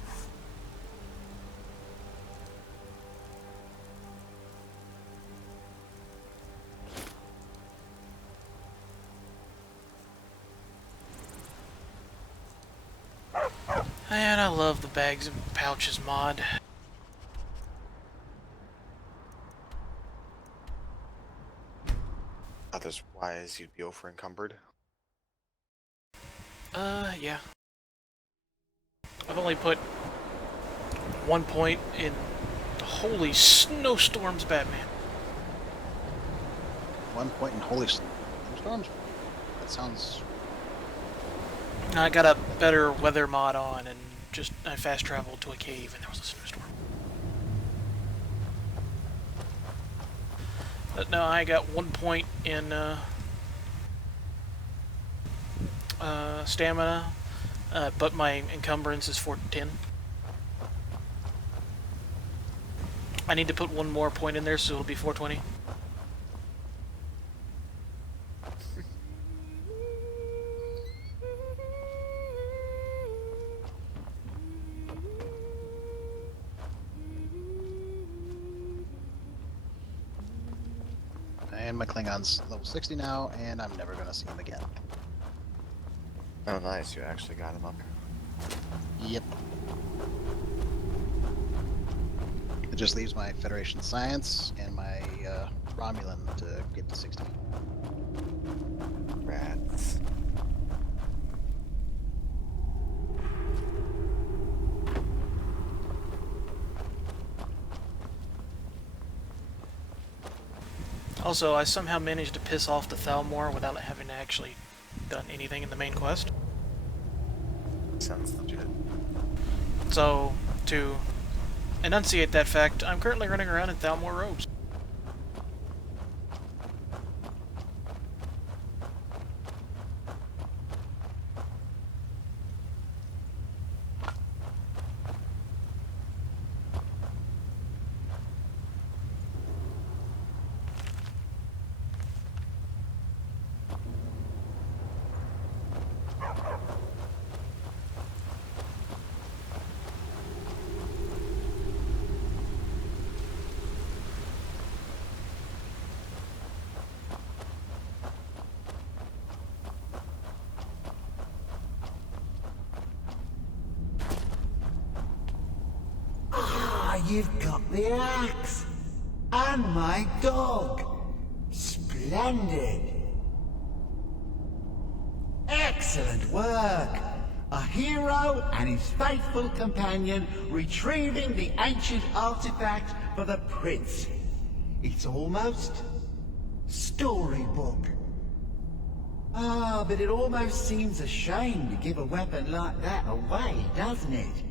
And I love the bags and pouches mod. Others wise you'd be over encumbered. Yeah. I've only put 1 point in Holy Snowstorms Batman. 1 point in Holy Snowstorms? That sounds... I got a better weather mod on and just I fast traveled to a cave and there was a snowstorm. But no, I got 1 point in stamina, but my encumbrance is 410. I need to put 1 more point in there, so it'll be 420. And my Klingon's level 60 now, and I'm never going to see him again. Oh, nice. You actually got him up. Yep. It just leaves my Federation Science and my Romulan to get to 60. Rats. Also, I somehow managed to piss off the Thalmor without having actually done anything in the main quest. Sounds legit. So, to enunciate that fact, I'm currently running around in Thalmor robes. You've got the axe. And my dog. Splendid. Excellent work. A hero and his faithful companion retrieving the ancient artifact for the prince. It's almost storybook. Ah, but it almost seems a shame to give a weapon like that away, doesn't it?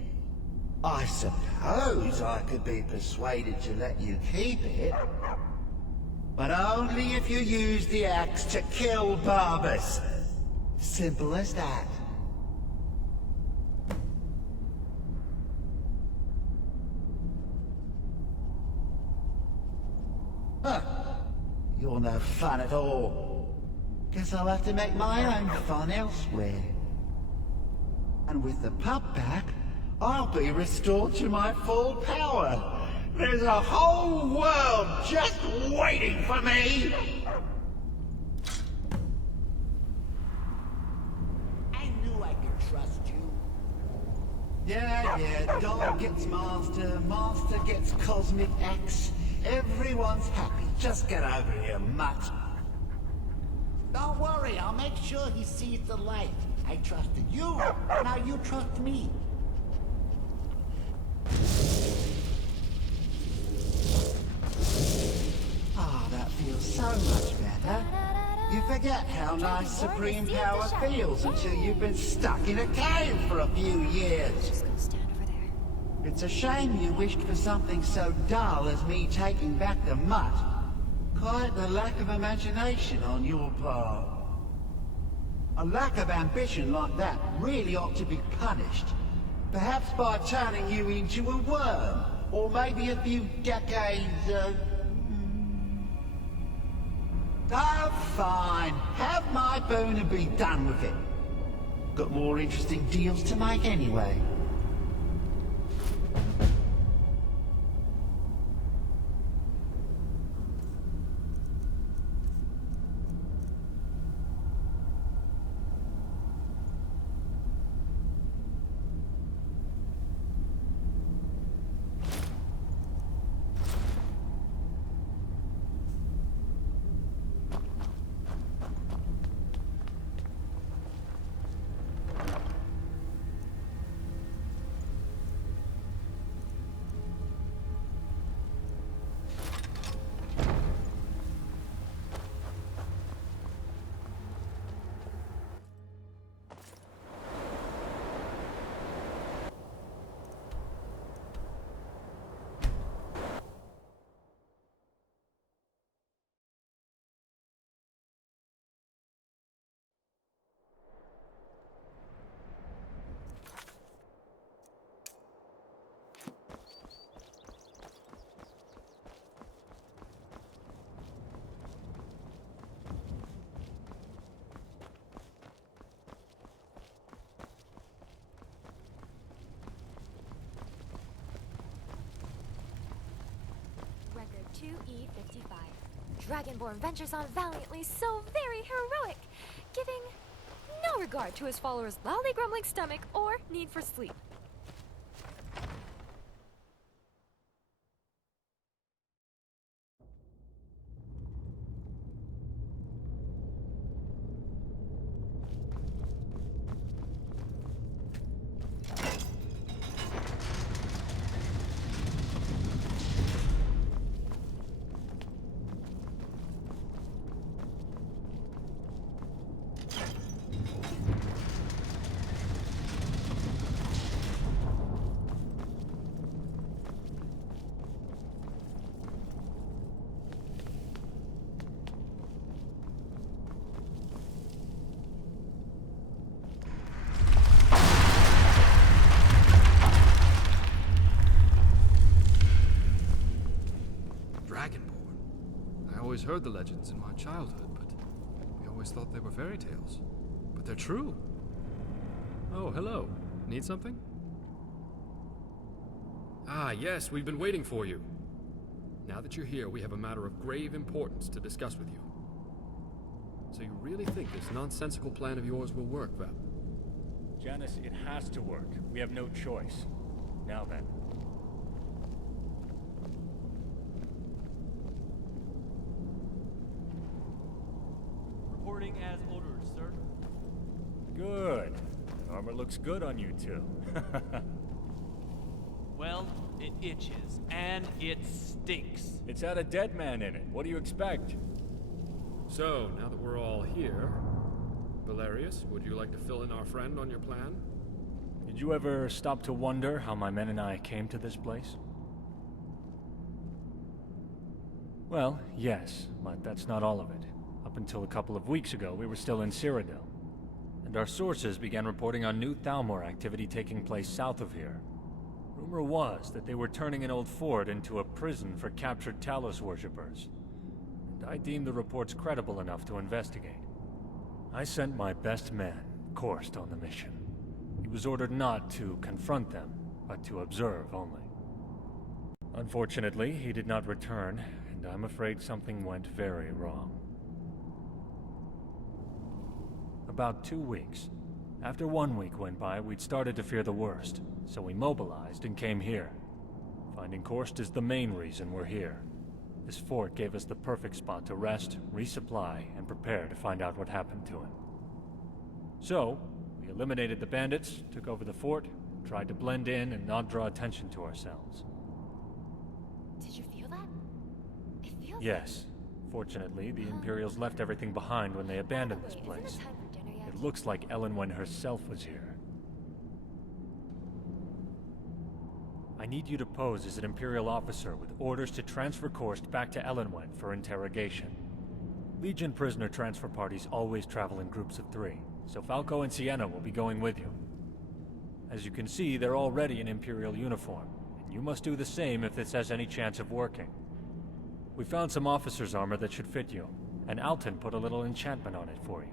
I suppose I could be persuaded to let you keep it. But only if you use the axe to kill Barbas. Simple as that. Huh. You're no fun at all. Guess I'll have to make my own fun elsewhere. And with the pup back, I'll be restored to my full power. There's a whole world just waiting for me! Yeah, dog gets master, master gets cosmic axe. Everyone's happy. Just get over here, mutt. Don't worry, I'll make sure he sees the light. I trusted you, now you trust me. Ah, that feels so much better. You forget how nice supreme power feels until you've been stuck in a cave for a few years. It's a shame you wished for something so dull as me taking back the mutt. Quite the lack of imagination on your part. A lack of ambition like that really ought to be punished. Perhaps by turning you into a worm, or maybe a few decades, Oh, fine. Have my boon and be done with it. Got more interesting deals to make anyway. Record 2E55. Dragonborn ventures on valiantly, so very heroic, giving no regard to his followers' loudly grumbling stomach or need for sleep. Dragonborn. I always heard the legends in my childhood, but we always thought they were fairy tales. But they're true. Oh, hello. Need something? Ah, yes, we've been waiting for you. Now that you're here, we have a matter of grave importance to discuss with you. So you really think this nonsensical plan of yours will work, Val? Janice, it has to work. We have no choice. Now then. Reporting as ordered, sir. Good. The armor looks good on you two. Well, it itches, and it stinks. It's had a dead man in it. What do you expect? So, now that we're all here, Valerius, would you like to fill in our friend on your plan? Did you ever stop to wonder how my men and I came to this place? Well, yes, but that's not all of it. Up until a couple of weeks ago, we were still in Cyrodiil. And our sources began reporting on new Thalmor activity taking place south of here. Rumor was that they were turning an old fort into a prison for captured Talos worshippers. And I deemed the reports credible enough to investigate. I sent my best man, Korst, on the mission. He was ordered not to confront them, but to observe only. Unfortunately, he did not return, and I'm afraid something went very wrong. About 2 weeks, After 1 week went by, we'd started to fear the worst, so we mobilized and came here. Finding Korst is the main reason we're here. This fort gave us the perfect spot to rest, resupply, and prepare to find out what happened to him. So, we eliminated the bandits, took over the fort, tried to blend in and not draw attention to ourselves. Did you feel that? It feels. Yes. Fortunately, the Imperials left everything behind when they abandoned this place. It looks like Elenwen herself was here. I need you to pose as an Imperial officer with orders to transfer Korst back to Elenwen for interrogation. Legion prisoner transfer parties always travel in groups of 3, so Falco and Sienna will be going with you. As you can see, they're already in Imperial uniform, and you must do the same if this has any chance of working. We found some officer's armor that should fit you, and Alton put a little enchantment on it for you.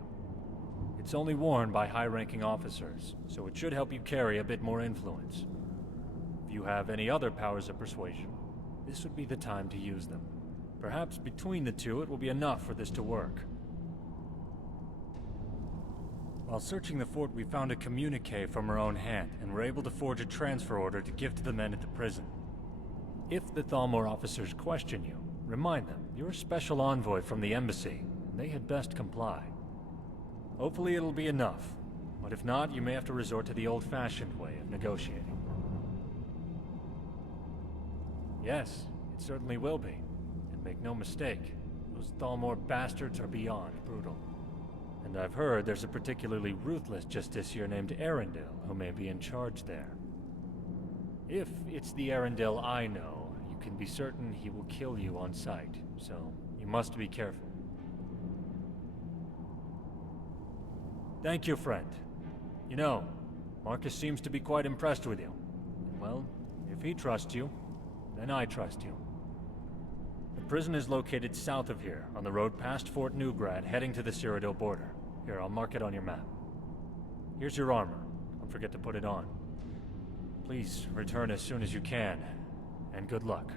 It's only worn by high-ranking officers, so it should help you carry a bit more influence. If you have any other powers of persuasion, this would be the time to use them. Perhaps between the two it will be enough for this to work. While searching the fort, we found a communique from her own hand, and were able to forge a transfer order to give to the men at the prison. If the Thalmor officers question you, remind them you're a special envoy from the embassy, and they had best comply. Hopefully it'll be enough, but if not, you may have to resort to the old-fashioned way of negotiating. Yes, it certainly will be. And make no mistake, those Thalmor bastards are beyond brutal. And I've heard there's a particularly ruthless justiciar named Arundel who may be in charge there. If it's the Arundel I know, you can be certain he will kill you on sight, so you must be careful. Thank you, friend. You know, Marcus seems to be quite impressed with you. Well, if he trusts you, then I trust you. The prison is located south of here, on the road past Fort Newgrad, heading to the Cyrodiil border. Here, I'll mark it on your map. Here's your armor. Don't forget to put it on. Please return as soon as you can, and good luck.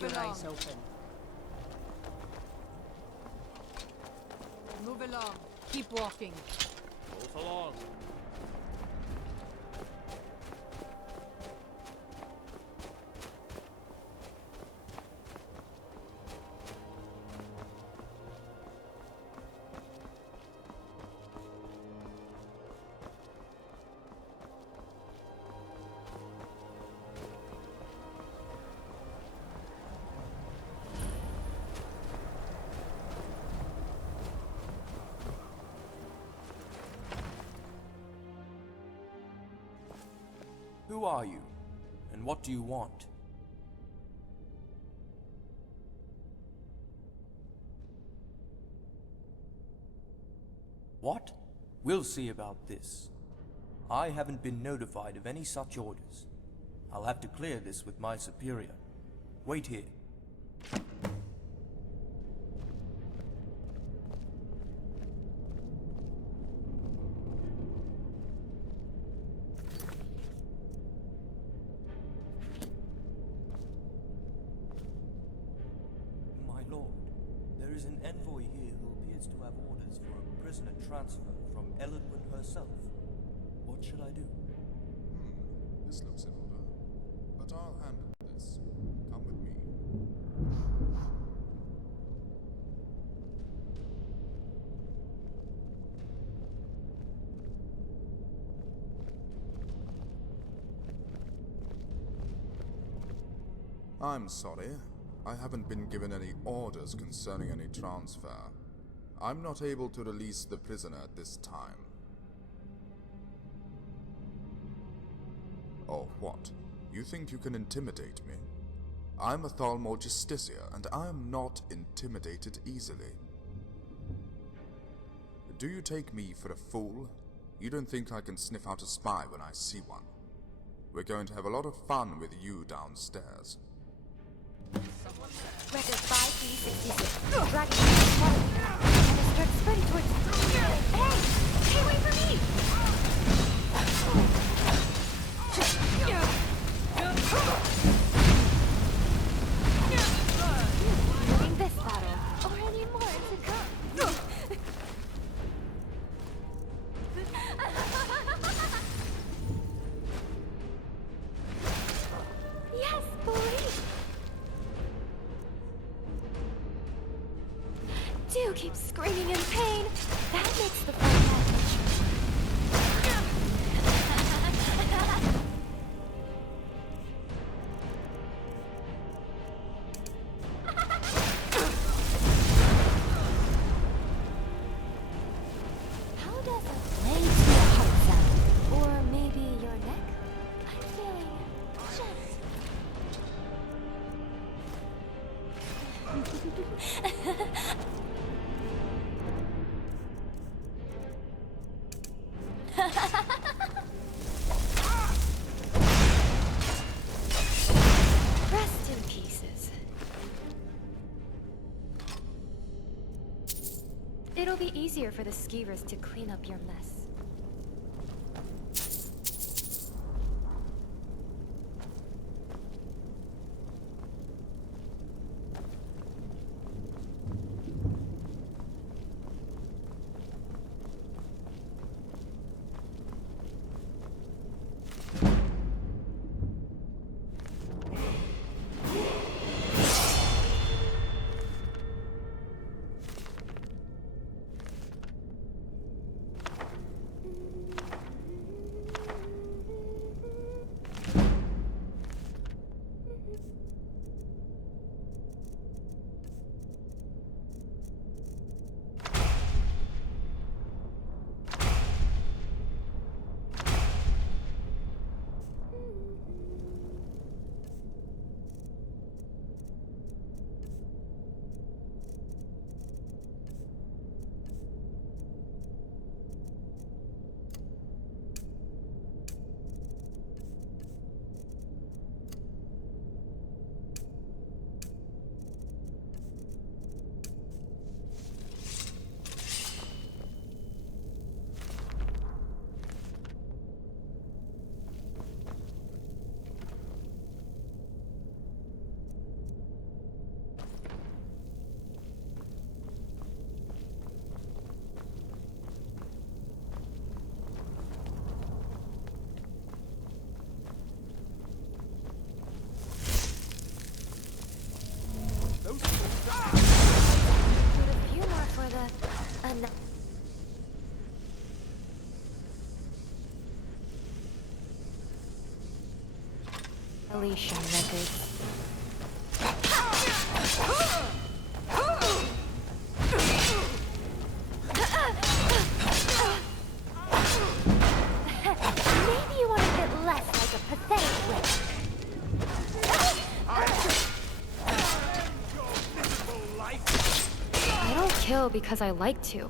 Keep your eyes open. Move along. Keep walking. Move along. Who are you, and what do you want? What? We'll see about this. I haven't been notified of any such orders. I'll have to clear this with my superior. Wait here. There is an envoy here who appears to have orders for a prisoner transfer from Elenwen herself. What should I do? This looks in order. But I'll handle this. Come with me. I'm sorry. I haven't been given any orders concerning any transfer. I'm not able to release the prisoner at this time. Oh, what? You think you can intimidate me? I'm a Thalmor Justicia, and I am not intimidated easily. Do you take me for a fool? You don't think I can sniff out a spy when I see one? We're going to have a lot of fun with you downstairs. Record 5366. Dragon is following you. And it starts spreading towards you. Hey! Hey, wait for me! Winning this battle, or any more to come. Yes, please! Do keep screaming in pain. That makes the fun How does a blade to your heart sound? Or maybe your neck? I'm feeling just... Rest in pieces. It'll be easier for the skeevers to clean up your mess. Deletion records. Maybe you want a bit less like a pathetic witch. I don't kill because I like to.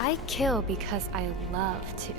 I kill because I love to.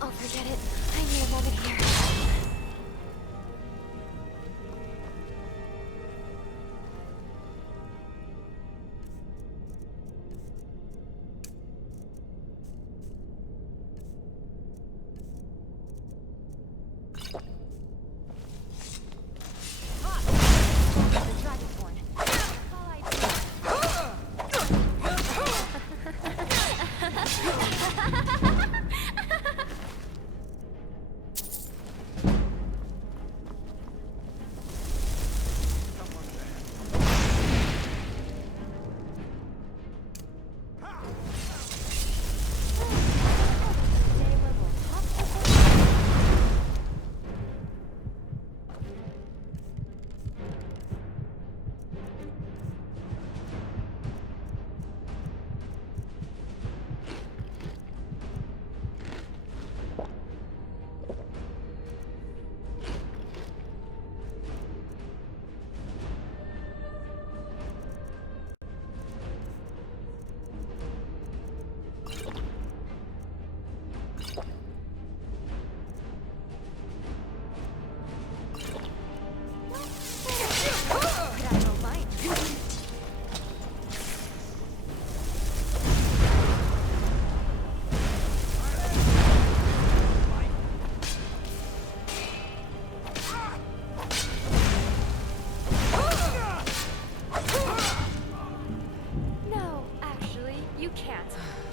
Oh, forget it. I need a moment here.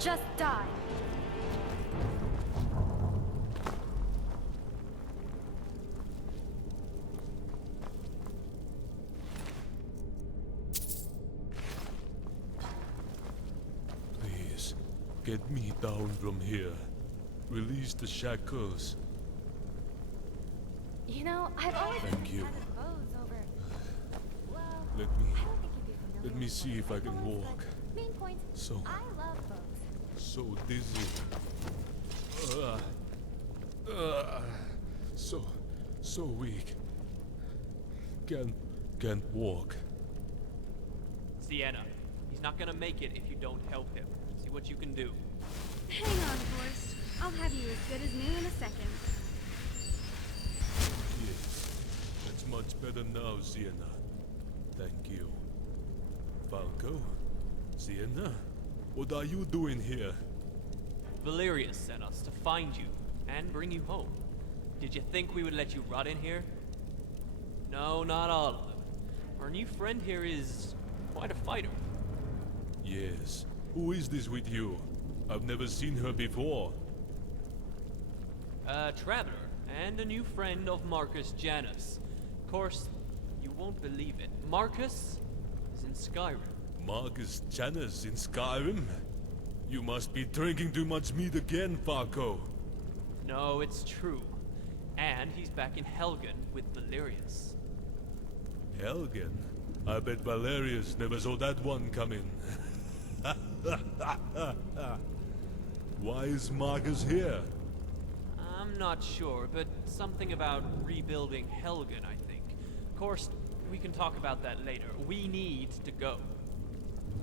Just die. Please, get me down from here. Release the shackles. You know, I've always Thank you. had a pose over. Well, Let me see if I can walk. main point. So- I love bows. So dizzy. So weak. Can't walk. Sienna, he's not gonna make it if you don't help him. See what you can do. Hang on, Forrest. I'll have you as good as new in a second. Yes, that's much better now, Sienna. Thank you. Falco? Sienna? What are you doing here? Valerius sent us to find you and bring you home. Did you think we would let you rot in here? No, not all of them. Our new friend here is quite a fighter. Yes. Who is this with you? I've never seen her before. A traveler and a new friend of Marcus Janus. Of course, you won't believe it. Marcus is in Skyrim. Marcus Janus in Skyrim? You must be drinking too much meat again, Falco. No, it's true. And he's back in Helgen with Valerius. Helgen? I bet Valerius never saw that one coming. Why is Marcus here? I'm not sure, but something about rebuilding Helgen, I think. Of course, we can talk about that later. We need to go.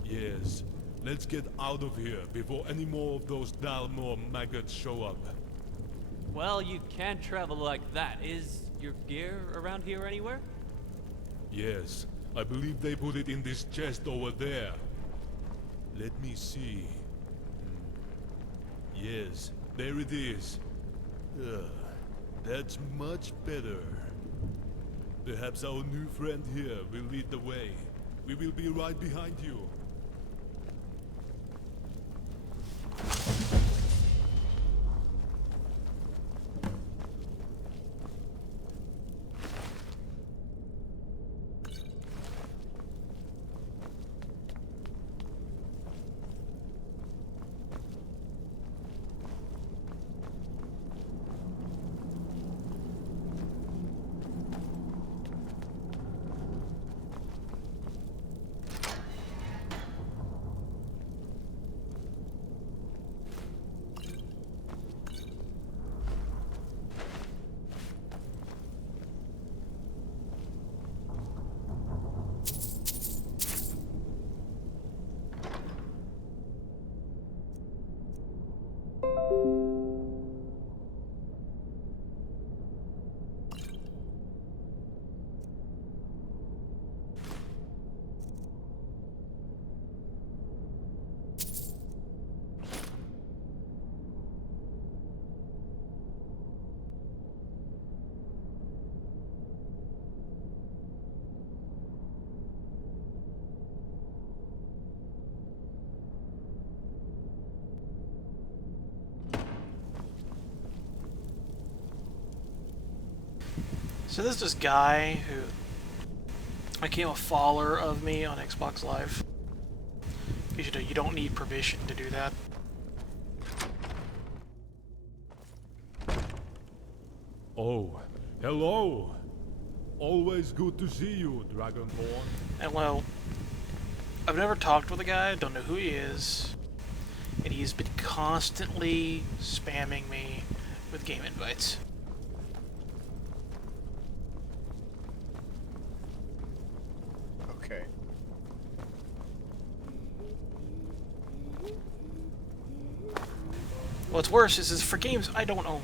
Yes. Let's get out of here before any more of those Dalmor maggots show up. Well, you can't travel like that. Is your gear around here anywhere? Yes. I believe they put it in this chest over there. Let me see. Yes, there it is. That's much better. Perhaps our new friend here will lead the way. We will be right behind you. So there's this guy who became a follower of me on Xbox Live. You don't need permission to do that. Oh, hello! Always good to see you, Dragonborn. And well, I've never talked with the guy, don't know who he is, and he's been constantly spamming me with game invites. Okay. What's worse is for games I don't own.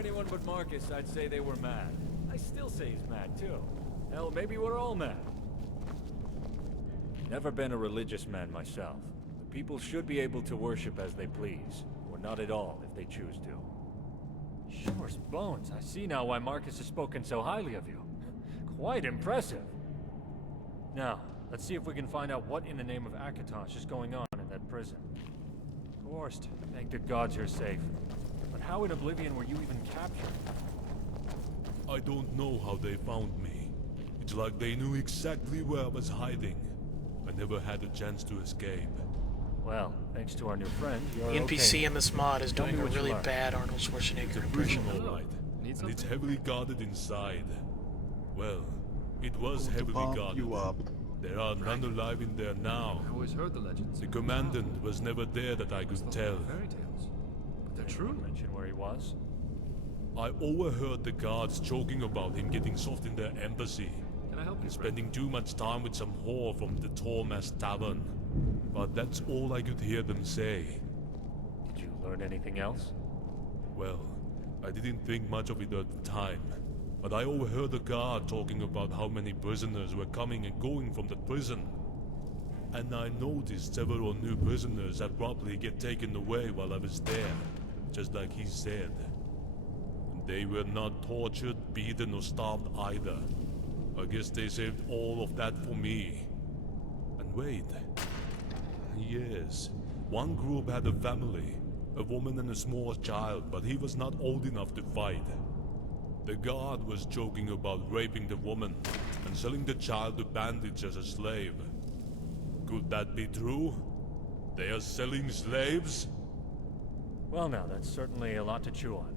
anyone but Marcus, I'd say they were mad. I still say he's mad, too. Hell, maybe we're all mad. Never been a religious man myself. The people should be able to worship as they please, or not at all if they choose to. Sure as bones, I see now why Marcus has spoken so highly of you. Quite impressive. Now, let's see if we can find out what in the name of Akatosh is going on in that prison. Gorst, thank the gods you're safe. But how in Oblivion were you even captured? I don't know how they found me. It's like they knew exactly where I was hiding. I never had a chance to escape. Well, thanks to our new friend, you're The NPC okay. in this mod is Tell me doing a what you really learned. bad Arnold Schwarzenegger Prison, impression. all right. And it's heavily guarded inside. Well, it was heavily guarded. There are none alive in there now. I always heard the legends. The commandant was never there that I could tell. Fairy tales. But they're true. Mention where he was. I overheard the guards joking about him getting soft in their embassy. Can I help you, And spending too much time with some whore from the Tormas Tavern. But that's all I could hear them say. Did you learn anything else? Well, I didn't think much of it at the time. But I overheard the guard talking about how many prisoners were coming and going from the prison. And I noticed several new prisoners abruptly get taken away while I was there, just like he said. And they were not tortured, beaten, or starved either. I guess they saved all of that for me. And wait. Yes, one group had a family, a woman and a small child, but he was not old enough to fight. The guard was joking about raping the woman and selling the child to bandits as a slave. Could that be true? They are selling slaves? Well now, that's certainly a lot to chew on.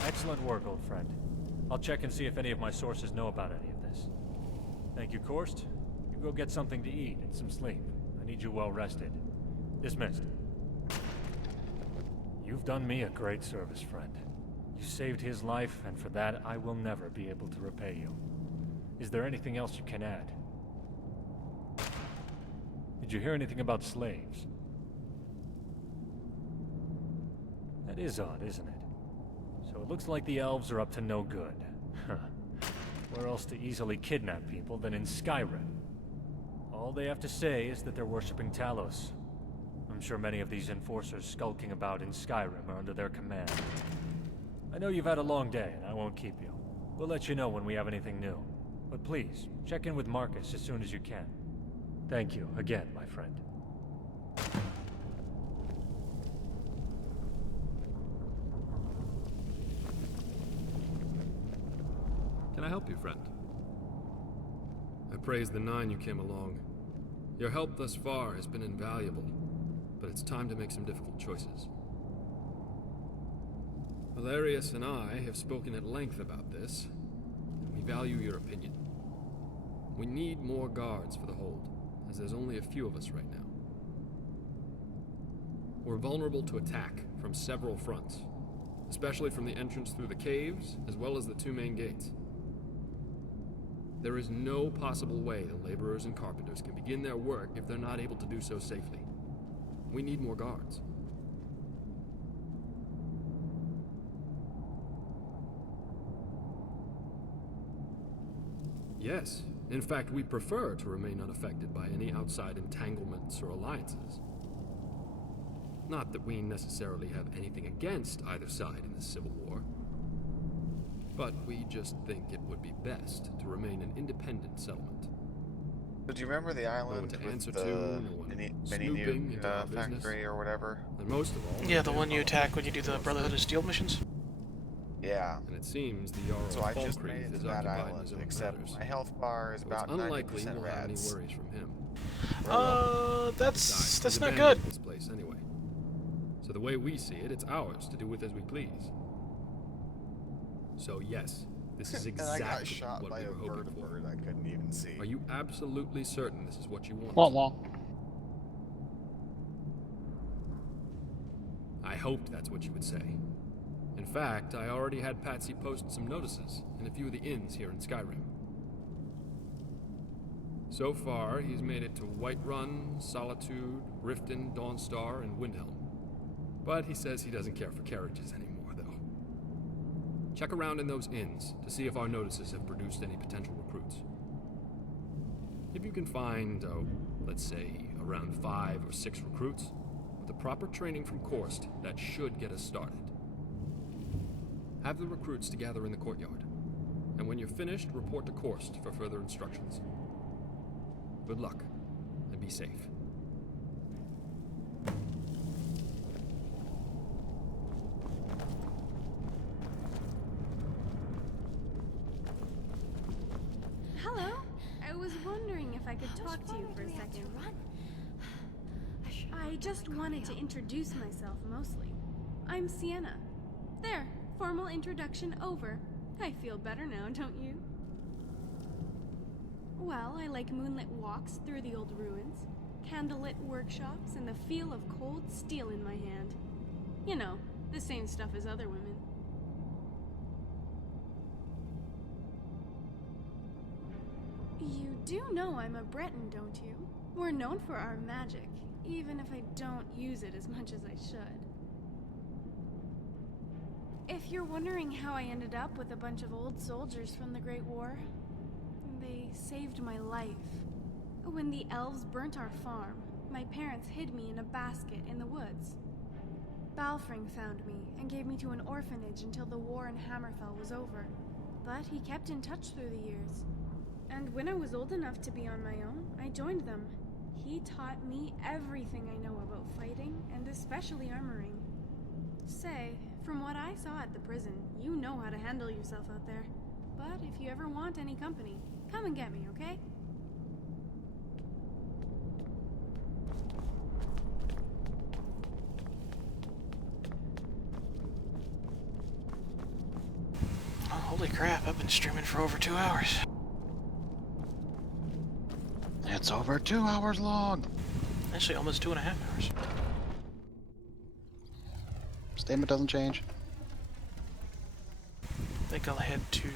Excellent work, old friend. I'll check and see if any of my sources know about any of this. Thank you, Korst. You go get something to eat and some sleep. I need you well rested. Dismissed. You've done me a great service, friend. You saved his life, and for that, I will never be able to repay you. Is there anything else you can add? Did you hear anything about slaves? That is odd, isn't it? So it looks like the elves are up to no good. Huh. Where else to easily kidnap people than in Skyrim? All they have to say is that they're worshipping Talos. I'm sure many of these enforcers skulking about in Skyrim are under their command. I know you've had a long day, and I won't keep you. We'll let you know when we have anything new. But please, check in with Marcus as soon as you can. Thank you again, my friend. Can I help you, friend? I praise the Nine you came along. Your help thus far has been invaluable, but it's time to make some difficult choices. Valerius and I have spoken at length about this, and we value your opinion. We need more guards for the hold, as there's only a few of us right now. We're vulnerable to attack from several fronts, especially from the entrance through the caves, as well as the two main gates. There is no possible way the laborers and carpenters can begin their work if they're not able to do so safely. We need more guards. Yes, in fact, we prefer to remain unaffected by any outside entanglements or alliances. Not that we necessarily have anything against either side in this civil war, but we just think it would be best to remain an independent settlement. So do you remember the island to with answer the to, no one mini snooping into our nuke business. factory or whatever? And most of all, Yeah, the one you attack when you do the Brotherhood of Steel missions. Yeah. And it seems the Jarl So of I just Falkreath made it to is that occupied in island, his own except matters. my health bar is So about it's unlikely 90% we'll have any reds. worries from him. That's Besides, not we've good. abandoned this place anyway. So the way we see it, it's ours to do with as we please. So yes, this is And I got exactly shot what by we a were hoping for. bird I couldn't even see. Are you absolutely certain this is what you want? Wah. I hoped that's what you would say. In fact, I already had Patsy post some notices in a few of the inns here in Skyrim. So far, he's made it to Whiterun, Solitude, Riften, Dawnstar, and Windhelm. But he says he doesn't care for carriages anymore, though. Check around in those inns to see if our notices have produced any potential recruits. If you can find, let's say, around 5 or 6 recruits, with the proper training from Korst, that should get us started. Have the recruits to gather in the courtyard, and when you're finished, report to Korst for further instructions. Good luck, and be safe. Hello. I was wondering if I could talk to you for a second. I just wanted to introduce myself mostly. I'm Sienna. There, formal introduction over. I feel better now, don't you? Well, I like moonlit walks through the old ruins, candlelit workshops, and the feel of cold steel in my hand. You know, the same stuff as other women. You do know I'm a Breton, don't you? We're known for our magic, even if I don't use it as much as I should. If you're wondering how I ended up with a bunch of old soldiers from the Great War, they saved my life. When the elves burnt our farm, my parents hid me in a basket in the woods. Balfring found me and gave me to an orphanage until the war in Hammerfell was over, but he kept in touch through the years. And when I was old enough to be on my own, I joined them. He taught me everything I know about fighting, and especially armoring. Say, from what I saw at the prison, you know how to handle yourself out there. But if you ever want any company, come and get me, okay? Oh, holy crap, I've been streaming for over 2 hours. It's over 2 hours long. Actually, almost 2.5 hours. Statement doesn't change. I think I'll head to